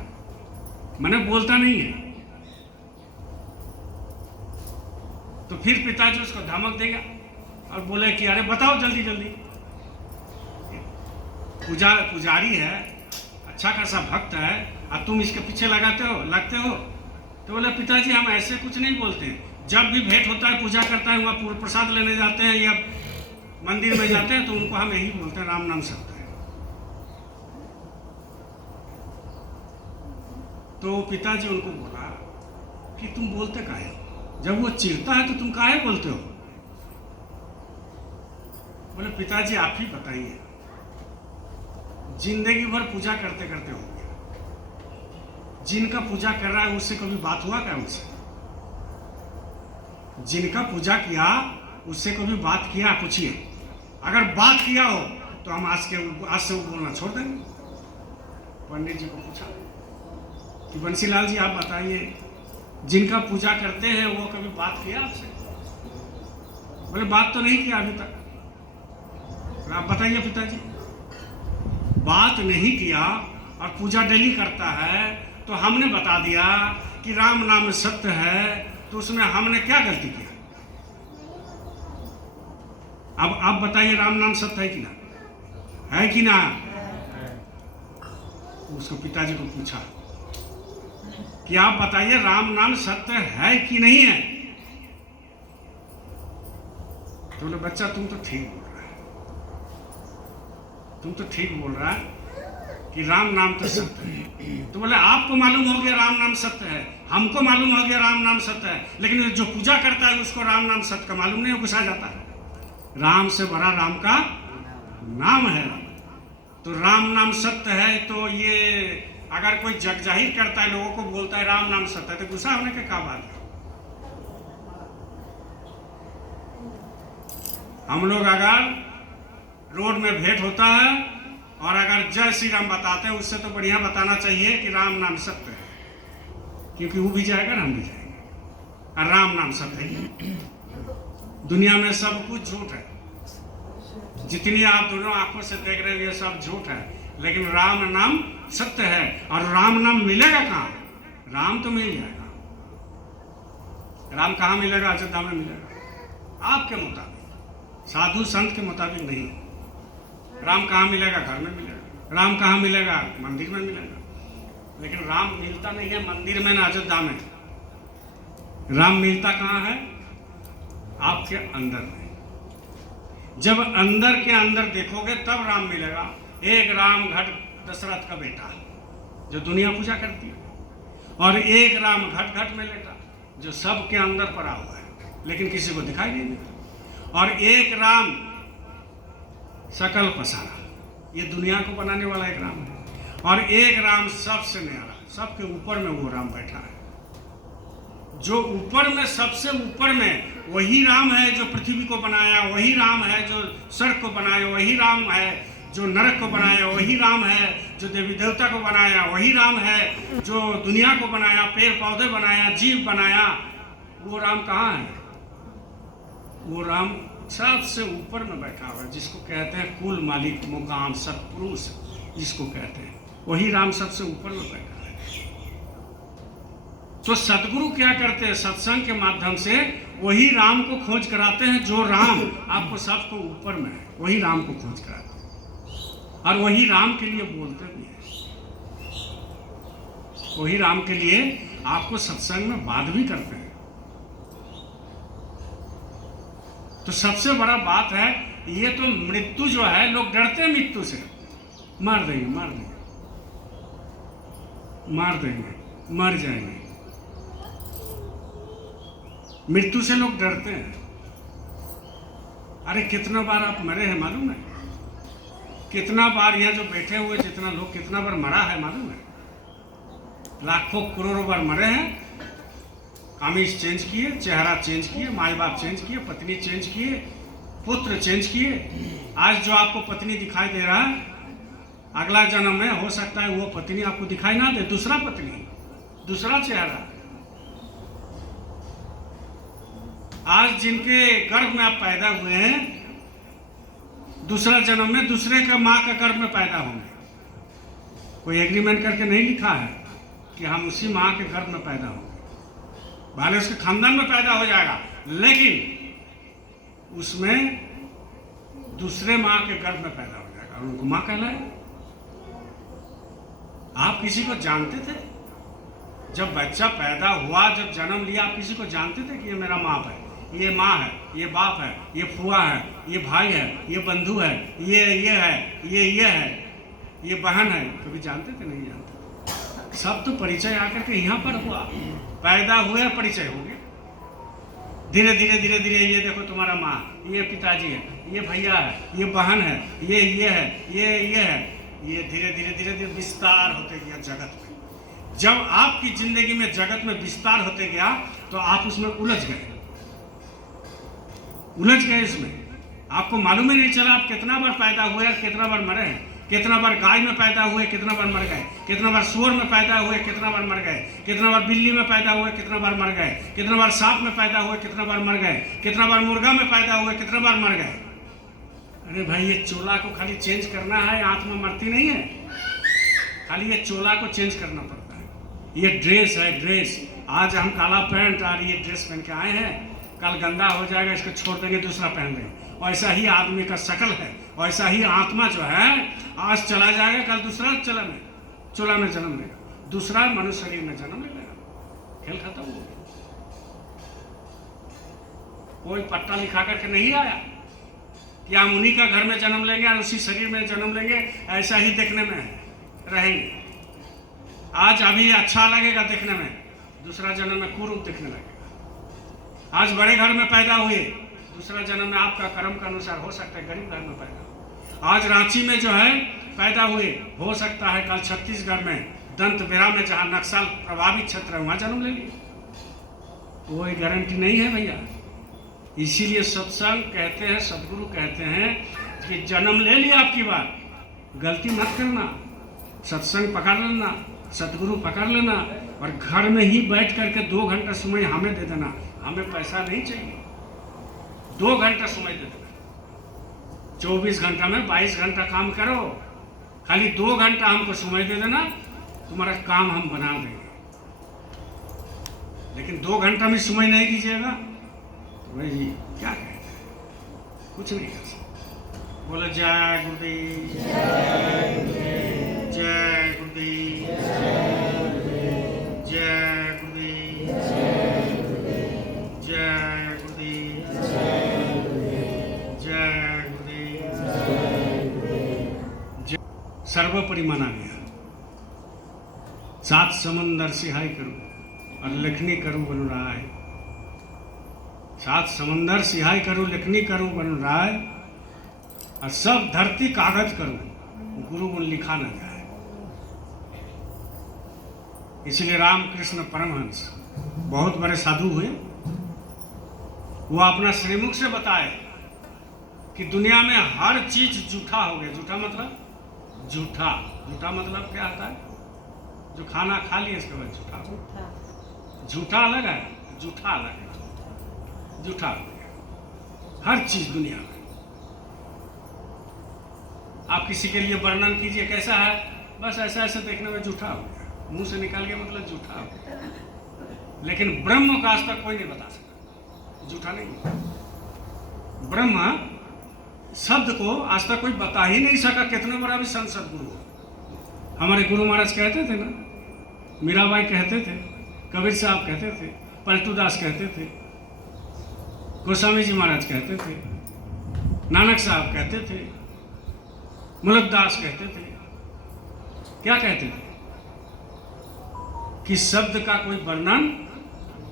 मैंने बोलता नहीं है। तो फिर पिताजी उसको धमक देगा और बोले कि अरे बताओ जल्दी जल्दी, पुजारी है, अच्छा खासा भक्त है, और तुम इसके पीछे लगते हो। तो बोले पिताजी हम ऐसे कुछ नहीं बोलते, जब भी भेंट होता है, पूजा करता है, वहाँ प्रसाद लेने जाते हैं या मंदिर में जाते हैं, तो उनको हम यही बोलते हैं, राम नाम सत्य है। तो पिताजी उनको बोला कि तुम बोलते काहे हो? जब वो चिढ़ता है तो तुम काहे बोलते हो? बोले पिताजी आप ही बताइए, जिंदगी भर पूजा करते करते हो गया, जिनका पूजा कर रहा है उससे कभी बात हुआ क्या? उनसे जिनका पूजा किया उससे कभी बात किया? पूछिए। अगर बात किया हो तो हम आज से वो बोलना छोड़ देंगे। पंडित जी को पूछा कि बंसीलाल जी आप बताइए, जिनका पूजा करते हैं वो कभी बात किया आपसे? बोले बात तो नहीं किया अभी तक। आप बताइए पिताजी। बात नहीं किया और पूजा डेली करता है, तो हमने बता दिया कि राम नाम सत्य है, तो उसमें हमने क्या गलती किया? अब आप बताइए, राम नाम सत्य है कि ना? है कि ना? उसको पिताजी को पूछा कि आप बताइए राम नाम सत्य है कि नहीं है? तो बोले बच्चा तुम तो ठीक बोल रहा है, तुम तो ठीक बोल रहा है कि राम नाम तो सत्य है। तो बोले आपको मालूम हो गया राम नाम सत्य है, हमको मालूम हो गया राम नाम सत्य है, लेकिन जो पूजा करता है उसको राम नाम सत्य का मालूम नहीं, गुस्सा जाता है। राम से बड़ा राम का नाम है। तो राम नाम सत्य है, तो ये अगर कोई जग जाहिर करता है, लोगों को बोलता है राम नाम सत्य है, तो गुस्सा होने की क्या बात है? हम लोग अगर रोड में भेंट होता है और अगर जय श्री राम बताते हैं, उससे तो बढ़िया बताना चाहिए कि राम नाम सत्य है, क्योंकि वो भी जाएगा हम भी जाएंगे, और राम नाम सत्य है। दुनिया में सब कुछ झूठ है, जितनी आप दोनों आंखों से देख रहे हो ये सब झूठ है, लेकिन राम नाम सत्य है। और राम नाम मिलेगा कहाँ? राम तो मिल जाएगा। राम कहाँ मिलेगा? अयोध्या में मिलेगा, आपके मुताबिक, साधु संत के मुताबिक नहीं। राम कहाँ मिलेगा? घर में मिलेगा। राम कहाँ मिलेगा? मंदिर में मिलेगा। लेकिन राम मिलता नहीं है मंदिर में ना अयोध्या में। राम मिलता कहाँ है? आपके अंदर में। जब अंदर के अंदर देखोगे तब राम मिलेगा। एक राम घट दशरथ का बेटा जो दुनिया पूजा करती है, और एक राम घट घट में लेटा जो सबके अंदर पड़ा हुआ है लेकिन किसी को दिखाई नहीं देता, और एक राम सकल पसारा, ये दुनिया को बनाने वाला एक राम है, और एक राम सबसे न्यारा, सबके ऊपर में वो राम बैठा है। जो ऊपर में, सबसे ऊपर में वही राम है जो पृथ्वी को बनाया, वही राम है जो स्वर्ग को बनाया, वही राम है जो नरक को बनाया वही राम है, जो देवी देवता को बनाया वही राम है, जो दुनिया को बनाया, पेड़ पौधे बनाया, जीव बनाया, वो राम कहाँ है? वो राम सबसे ऊपर में बैठा हुआ है, जिसको कहते हैं कुल मालिक, मुकाम, सत्पुरुष जिसको कहते हैं, वही राम सबसे ऊपर में बैठा है। तो सदगुरु क्या करते हैं? सत्संग के माध्यम से वही राम को खोज कराते हैं, जो राम आपको सबको ऊपर में है, वही राम को खोज कराते हैं और वही राम के लिए बोलते भी हैं, वही राम के लिए आपको सत्संग में बात भी करते हैं। तो सबसे बड़ा बात है ये, तो मृत्यु जो है, लोग डरते हैं मृत्यु से, मार देंगे, मार देंगे, मार देंगे, मर जाएंगे, मृत्यु से लोग डरते हैं। अरे कितना बार आप मरे हैं मालूम है? कितना बार यहाँ जो बैठे हुए जितना लोग, कितना बार मरा है मालूम है? लाखों करोड़ों बार मरे हैं। कमीज चेंज किए, चेहरा चेंज किए, माई बाप चेंज किए, पत्नी चेंज किए, पुत्र चेंज किए। आज जो आपको पत्नी दिखाई दे रहा है, अगला जन्म में हो सकता है वो पत्नी आपको दिखाई ना दे, दूसरा पत्नी, दूसरा चेहरा। आज जिनके गर्भ में आप पैदा हुए हैं, दूसरा जन्म में दूसरे का माँ का गर्भ में पैदा होंगे। कोई एग्रीमेंट करके नहीं लिखा है कि हम उसी माँ के गर्भ में पैदा होंगे, भले उसके खानदान में पैदा हो जाएगा, लेकिन उसमें दूसरे माँ के गर्भ में पैदा हो जाएगा और उनको माँ कहलाए। आप किसी को जानते थे? जब बच्चा पैदा हुआ, जब जन्म लिया, आप किसी को जानते थे कि ये मेरा माँ है, ये माँ है, ये बाप है, ये फुआ है, ये भाई है, ये बंधु है, ये है, ये है, ये बहन है? कभी जानते थे? नहीं जानते। सब तो परिचय आकर के यहाँ पर हुआ, पैदा हुए परिचय हो गया। धीरे धीरे धीरे धीरे ये देखो तुम्हारा माँ, ये पिताजी है, ये भैया है, ये बहन है, ये है, ये है, ये धीरे धीरे धीरे धीरे विस्तार होते गया जगत में। जब आपकी जिंदगी में जगत में विस्तार होते गया तो आप उसमें उलझ गए, उलझ गए इसमें। आपको मालूम ही नहीं चला आप कितना बार पैदा हुए और कितना बार मरे हैं। कितना बार गाय में पैदा हुए, कितना बार मर गए, कितना बार सूअर में पैदा हुए, कितना बार मर गए, कितना बार बिल्ली में पैदा हुए, कितना बार मर गए, कितना बार सांप में पैदा हुए, कितना बार मर गए, कितना बार मुर्गा में पैदा हुए, कितना बार मर गए। अरे भाई, ये चोला को खाली चेंज करना है, आत्मा मरती नहीं है, खाली ये चोला को चेंज करना पड़ता है। ये ड्रेस है, ड्रेस, आज हम काला पैंट और ये ड्रेस पहन के आए हैं, कल गंदा हो जाएगा, इसको छोड़ देंगे, दूसरा पहन लेंगे। वैसा ही आदमी का शकल है, वैसा ही आत्मा जो है, आज चला जाएगा, कल दूसरा चोला में जन्म लेगा, दूसरा मनुष्य शरीर में जन्म लेगा, खेल खत्म हो गया। कोई पट्टा लिखा करके नहीं आया कि हम उन्हीं का घर में जन्म लेंगे और उसी शरीर में जन्म लेंगे, ऐसा ही देखने में रहेंगे। आज अभी अच्छा लगेगा देखने में, दूसरा जन्म में कुरूप दिखने लगेगा। आज बड़े घर में पैदा हुए, दूसरा जन्म में आपका कर्म के अनुसार हो सकता है गरीब घर में पैदा हो। आज रांची में जो है पैदा हुए, हो सकता है कल छत्तीसगढ़ में दंतबेरा में जहाँ नक्सल प्रभावित क्षेत्र है वहाँ जन्म ले लिए। कोई गारंटी नहीं है भैया। इसीलिए सत्संग कहते हैं, सदगुरु कहते हैं कि जन्म ले लिया आपकी बार, गलती मत करना, सत्संग पकड़ लेना, सदगुरु पकड़ लेना और घर में ही बैठ करके 2 घंटा समय हमें दे देना। हमें पैसा नहीं चाहिए, 2 घंटा समय दे देना। 24 घंटा में 22 घंटा काम करो, खाली 2 घंटा हमको समय दे देना, तुम्हारा काम हम बना देंगे। लेकिन 2 घंटा में समय नहीं दीजिएगा तो भाई क्या कहें, कुछ नहीं कर सकते। बोलो जय गुरुदेव, जय गुरुदेव, जय गुरुदेव, जय गुरुदेव, जय गुरुदेव, जय गुरुदेव। सर्वोपरि माना गया, 7 समंदर सिहाई करूं और लिखनी करूं बन राय। 7 समंदर सिहाई करूं, लिखनी करूं बन राय, और सब धरती कागज करूं, गुरु गुण लिखा न जाए। इसलिए रामकृष्ण परमहंस बहुत बड़े साधु हुए, वो अपना श्रीमुख से बताए कि दुनिया में हर चीज झूठा हो गया। झूठा मतलब झूठा, झूठा मतलब क्या होता है? जो खाना खा लिया इसके बाद झूठा हो गया। झूठा अलग है, झूठा अलग है। झूठा हो गया हर चीज दुनिया में। आप किसी के लिए वर्णन कीजिए कैसा है, बस ऐसा ऐसा देखने में झूठा हो गया, मुंह से निकाल गया मतलब झूठा हो गया। लेकिन ब्रह्म का आज तक कोई नहीं बता सका, झूठा नहीं। ब्रह्म शब्द को आज तक कोई बता ही नहीं सका, कितना बड़ा भी संत सदगुरु हो। हमारे गुरु महाराज कहते थे ना, मीराबाई कहते थे, कबीर साहब कहते थे, पलटू दास कहते थे, गोस्वामी जी महाराज कहते थे, नानक साहब कहते थे, मुलकदास कहते थे। क्या कहते थे? कि शब्द का कोई वर्णन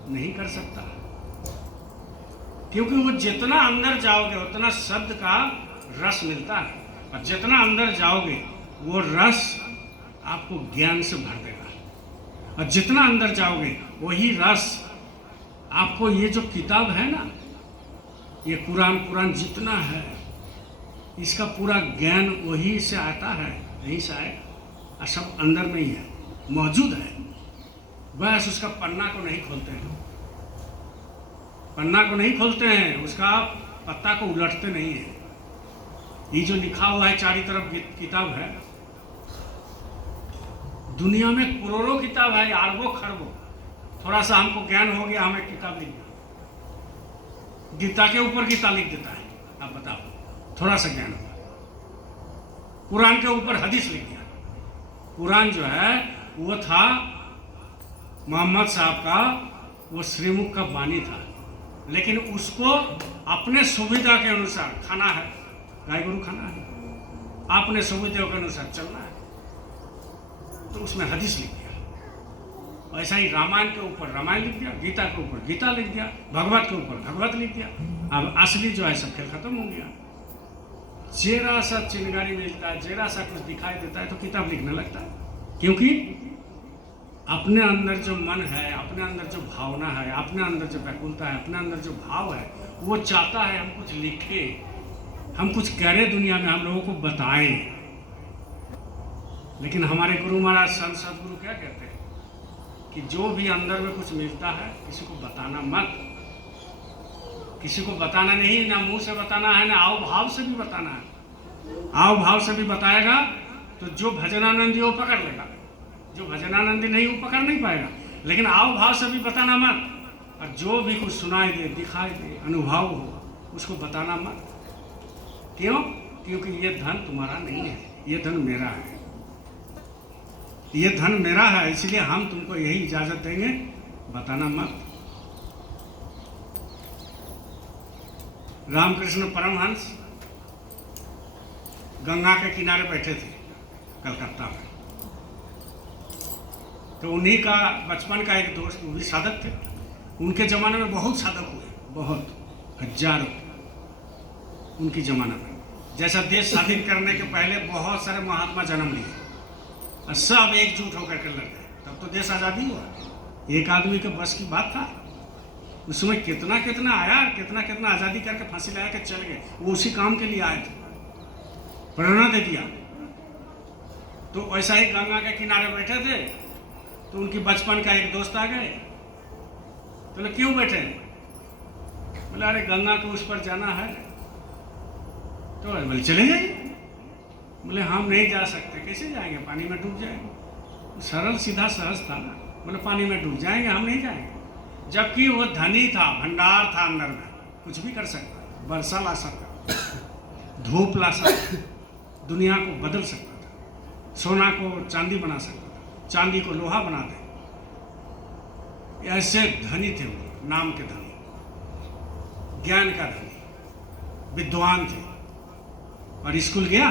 नहीं कर सकता, क्योंकि वो जितना अंदर जाओगे उतना शब्द का रस मिलता है, और जितना अंदर जाओगे वो रस आपको ज्ञान से भर देगा, और जितना अंदर जाओगे वही रस आपको, ये जो किताब है ना, ये कुरान जितना है, इसका पूरा ज्ञान वही से आता है, यहीं से आएगा, और सब अंदर में ही है, मौजूद है। बस उसका पन्ना को नहीं खोलते हैं, पन्ना को नहीं खोलते हैं, उसका पत्ता को उलटते नहीं है। ये जो लिखा हुआ है चारों तरफ किताब है, दुनिया में करोड़ों किताब है, अरबों खरबों। थोड़ा सा हमको ज्ञान हो गया, हमें किताब लिख दिया, गीता के ऊपर गीता लिख देता है। आप बताओ, थोड़ा सा ज्ञान होगा। कुरान के ऊपर हदीस लिख दिया। कुरान जो है वो था मोहम्मद साहब का, वो श्रीमुख का बानी था, लेकिन उसको अपने सुविधा के अनुसार खाना है, गाय गोरू खाना है, अपने सुविधा के अनुसार चलना है, तो उसमें हदीस लिख दिया। ऐसा ही रामायण के ऊपर रामायण लिख दिया, गीता के ऊपर गीता लिख दिया, भगवत के ऊपर भगवत लिख दिया। अब असली जो है सब खेल खत्म हो गया। जरा सा चिंगारी मिलता है, जरा सा कुछ दिखाई देता है तो किताब लिखने लगता है, क्योंकि अपने अंदर जो मन है, अपने अंदर जो भावना है, अपने अंदर जो व्याकुलता है, अपने अंदर जो भाव है, वो चाहता है हम कुछ लिखे, हम कुछ करें दुनिया में, हम लोगों को बताएं। लेकिन हमारे गुरु महाराज संत सदगुरु क्या कहते हैं कि जो भी अंदर में कुछ मिलता है किसी को बताना मत, किसी को बताना नहीं, ना मुंह से बताना है, ना आओ भाव से भी बताना है। आओ भाव से भी बताएगा तो जो भजनानंदी वो पकड़ लेगा, जो भजनानंदी नहीं वो पकड़ नहीं पाएगा। लेकिन आओ भाव से भी बताना मत, और जो भी कुछ सुनाई दे, दिखाई दे, अनुभव हो, उसको बताना मत। क्यों? क्योंकि ये धन तुम्हारा नहीं है, ये धन मेरा है, ये धन मेरा है, इसलिए हम तुमको यही इजाजत देंगे, बताना मत। रामकृष्ण परमहंस गंगा के किनारे बैठे थे कलकत्ता में, तो उन्हीं का बचपन का एक दोस्त, वो भी साधक थे। उनके ज़माने में बहुत साधक हुए, बहुत हजारों उनकी ज़माना में। जैसा देश स्वाधीन करने के पहले बहुत सारे महात्मा जन्म लिए और सब एकजुट होकर के लड़ गए, तब तो देश आज़ादी हुआ। एक आदमी के बस की बात था, उसमें कितना कितना आया, कितना कितना आज़ादी करके फांसी लगा के चल गए। वो उसी काम के लिए आए थे, प्रेरणा दे दिया। तो वैसा ही गंगा के किनारे बैठे थे, तो उनकी बचपन का एक दोस्त आ गए। तो क्यों बैठे? बोले अरे गंगा को उस पर जाना है। तो बोले चले जाइए। बोले हम नहीं जा सकते। कैसे जाएंगे? पानी में डूब जाएंगे। सरल सीधा सहज था ना। बोले पानी में डूब जाएंगे, हम नहीं जाएंगे। जबकि वो धनी था, भंडार था अंदर में, कुछ भी कर सकता, वर्षा ला सकता, धूप ला सकता, दुनिया को बदल सकता था, सोना को चांदी बना सकता था, चांदी को लोहा बना दे। ऐसे धनी थे वो, नाम के धनी, ज्ञान का धनी, विद्वान थे। और स्कूल गया,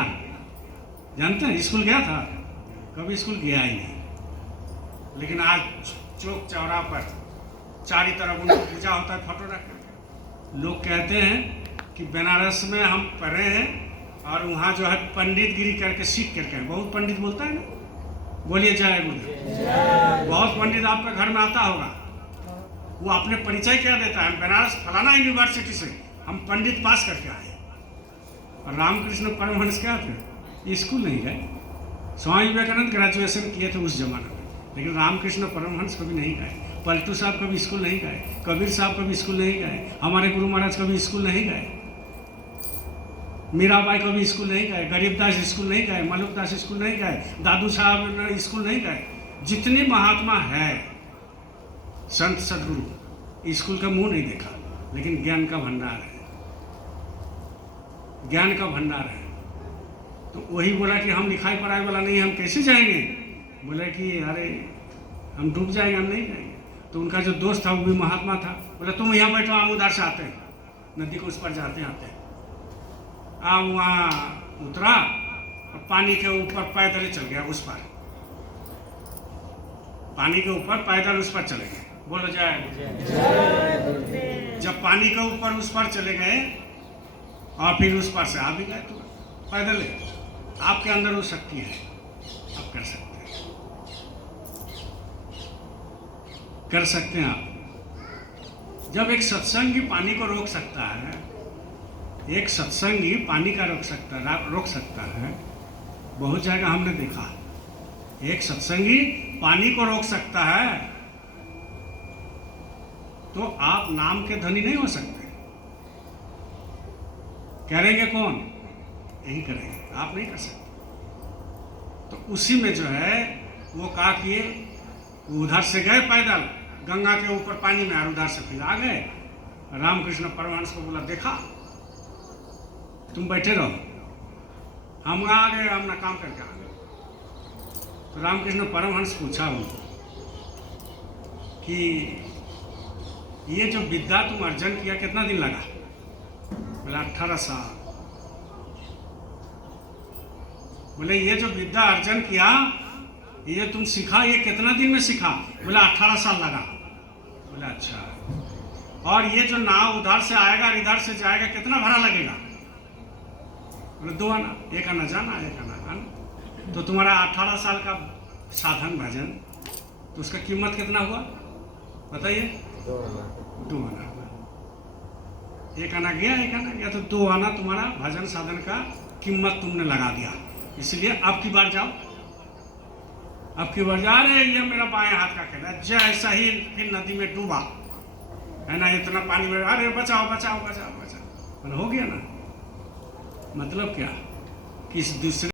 जानते हैं स्कूल गया था? कभी स्कूल गया ही नहीं। लेकिन आज चौक चौरा पर चारों तरफ उनकी पूजा होता है, फोटो रख करके। लोग कहते हैं कि बनारस में हम पढ़े हैं और वहाँ जो है पंडितगिरी करके सीख करके, बहुत पंडित बोलता है ना, बोलिए जय गुरु। बहुत पंडित आपका घर में आता होगा, वो अपने परिचय क्या देता है, बनारस फलाना यूनिवर्सिटी से हम पंडित पास करके आए। और रामकृष्ण परमहंस क्या थे, स्कूल नहीं गए। स्वामी विवेकानंद ग्रेजुएशन किए थे उस जमाने में, लेकिन रामकृष्ण परमहंस कभी नहीं गए। पलटू साहब कभी स्कूल नहीं गए, कबीर साहब कभी स्कूल नहीं गए, हमारे गुरु महाराज कभी स्कूल नहीं गए, मीराबाई कभी स्कूल नहीं गए, गरीबदास स्कूल नहीं गए, मलुकदास स्कूल नहीं गए, दादू साहब स्कूल नहीं गए। जितने महात्मा है संत सदगुरु, स्कूल का मुंह नहीं देखा, लेकिन ज्ञान का भंडार है, ज्ञान का भंडार है। तो वही बोला कि हम लिखाई पढ़ाई वाला नहीं, हम कैसे जाएंगे। बोले कि अरे हम डूब जाएंगे, हम नहीं जाएंगे। तो उनका जो दोस्त था वो भी महात्मा था, बोले तुम यहाँ बैठो, हम उधर से आते हैं, नदी को उस पर जाते आते हैं। आप वहाँ उतरा और पानी के ऊपर पैदल चल गया उस पर, पानी के ऊपर पैदल उस पर चले गए। बोलो जय। जब पानी के ऊपर उस पर चले गए और फिर उस पर से आ भी गए, तो पैदल है। आपके अंदर वो शक्ति है, आप कर सकते हैं, कर सकते हैं आप। जब एक सत्संगी पानी को रोक सकता है, एक सत्संगी पानी का रोक सकता है। बहुत जगह हमने देखा, एक सत्संगी पानी को रोक सकता है, तो आप नाम के धनी नहीं हो सकते। करेंगे कौन, यही करेंगे, आप नहीं कर सकते। तो उसी में जो है वो क्या किए, उधर से गए पैदल गंगा के ऊपर पानी में, और उधर से फिर आ गए। रामकृष्ण परमहंस को बोला देखा तुम बैठे रहो, हम आ गए, हमने काम करके आ गए। तो रामकृष्ण परमहंस पूछा उनको कि ये जो विद्या तुम अर्जन किया कितना दिन लगा। बोला 18 साल। बोले ये जो विद्या अर्जन किया, ये तुम सीखा, ये कितना दिन में सीखा। बोला 18 साल लगा। बोला अच्छा, और ये जो नाव उधर से आएगा इधर से जाएगा कितना भाड़ा लगेगा। बोले 2 आना, एक आना जाना, एक आना आना। तो तुम्हारा 18 साल का साधन भजन, तो उसका कीमत कितना हुआ बताइए। 2 आना। एक आना गया, एक आना गया, तो 2 आना तुम्हारा भजन साधन का कीमत तुमने लगा दिया। इसलिए अब की बार जाओ, अब की बार जा रहे, ये मेरा बाएं हाथ का खेल है। जैसा ही फिर नदी में डूबा है ना, इतना पानी में, अरे बचाओ बचाओ बचाओ बचाओ, हो गया ना। मतलब क्या कि इस दूसरे